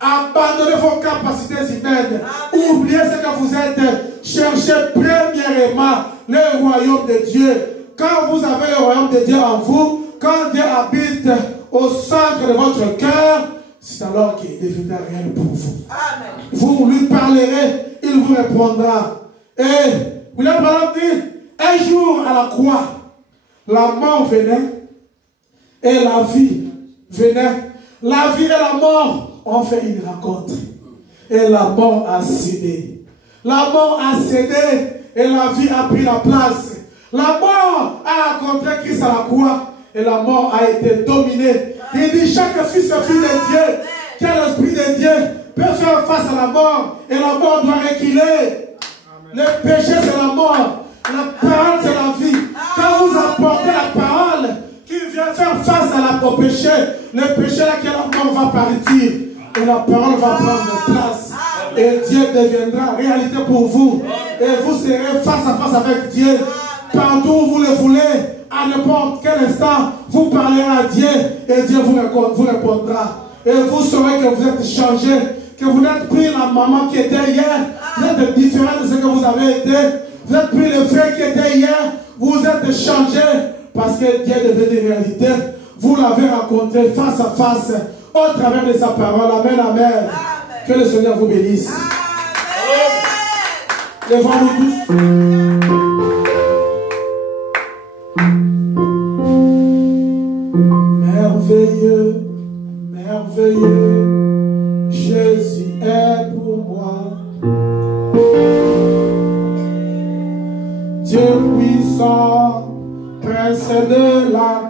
Abandonnez vos capacités humaines. Oubliez ce que vous êtes. Cherchez premièrement le royaume de Dieu. Quand vous avez le royaume de Dieu en vous, quand Dieu habite au centre de votre cœur, c'est alors qu'il deviendra réel pour vous. Amen. Vous lui parlerez, il vous répondra. Et William Branham dit, un jour à la croix, la mort venait et la vie venait. La vie et la mort ont fait une rencontre. Et la mort a cédé. La mort a cédé et la vie a pris la place. La mort a rencontré Christ à la croix et la mort a été dominée. Il dit chaque fils et fille de Dieu, qui a l'esprit de Dieu, peut faire face à la mort et la mort doit reculer. Le péché c'est la mort, la parole c'est la vie. Quand vous apportez la parole qui vient faire face au péché, le péché laquelle la mort va partir et la parole va prendre place. Et Dieu deviendra réalité pour vous. Et vous serez face à face avec Dieu. Partout où vous le voulez, à n'importe quel instant, vous parlerez à Dieu et Dieu vous répondra. Et vous saurez que vous êtes changé, que vous n'êtes plus la maman qui était hier, vous êtes différent de ce que vous avez été, vous êtes plus le frère qui était hier, vous êtes changé parce que Dieu est devenu réalité. Vous l'avez rencontré face à face au travers de sa parole. Amen, amen. Amen. Que le Seigneur vous bénisse. Levons-nous tous. Merveilleux, merveilleux, Jésus est pour moi. Dieu puissant, Prince de la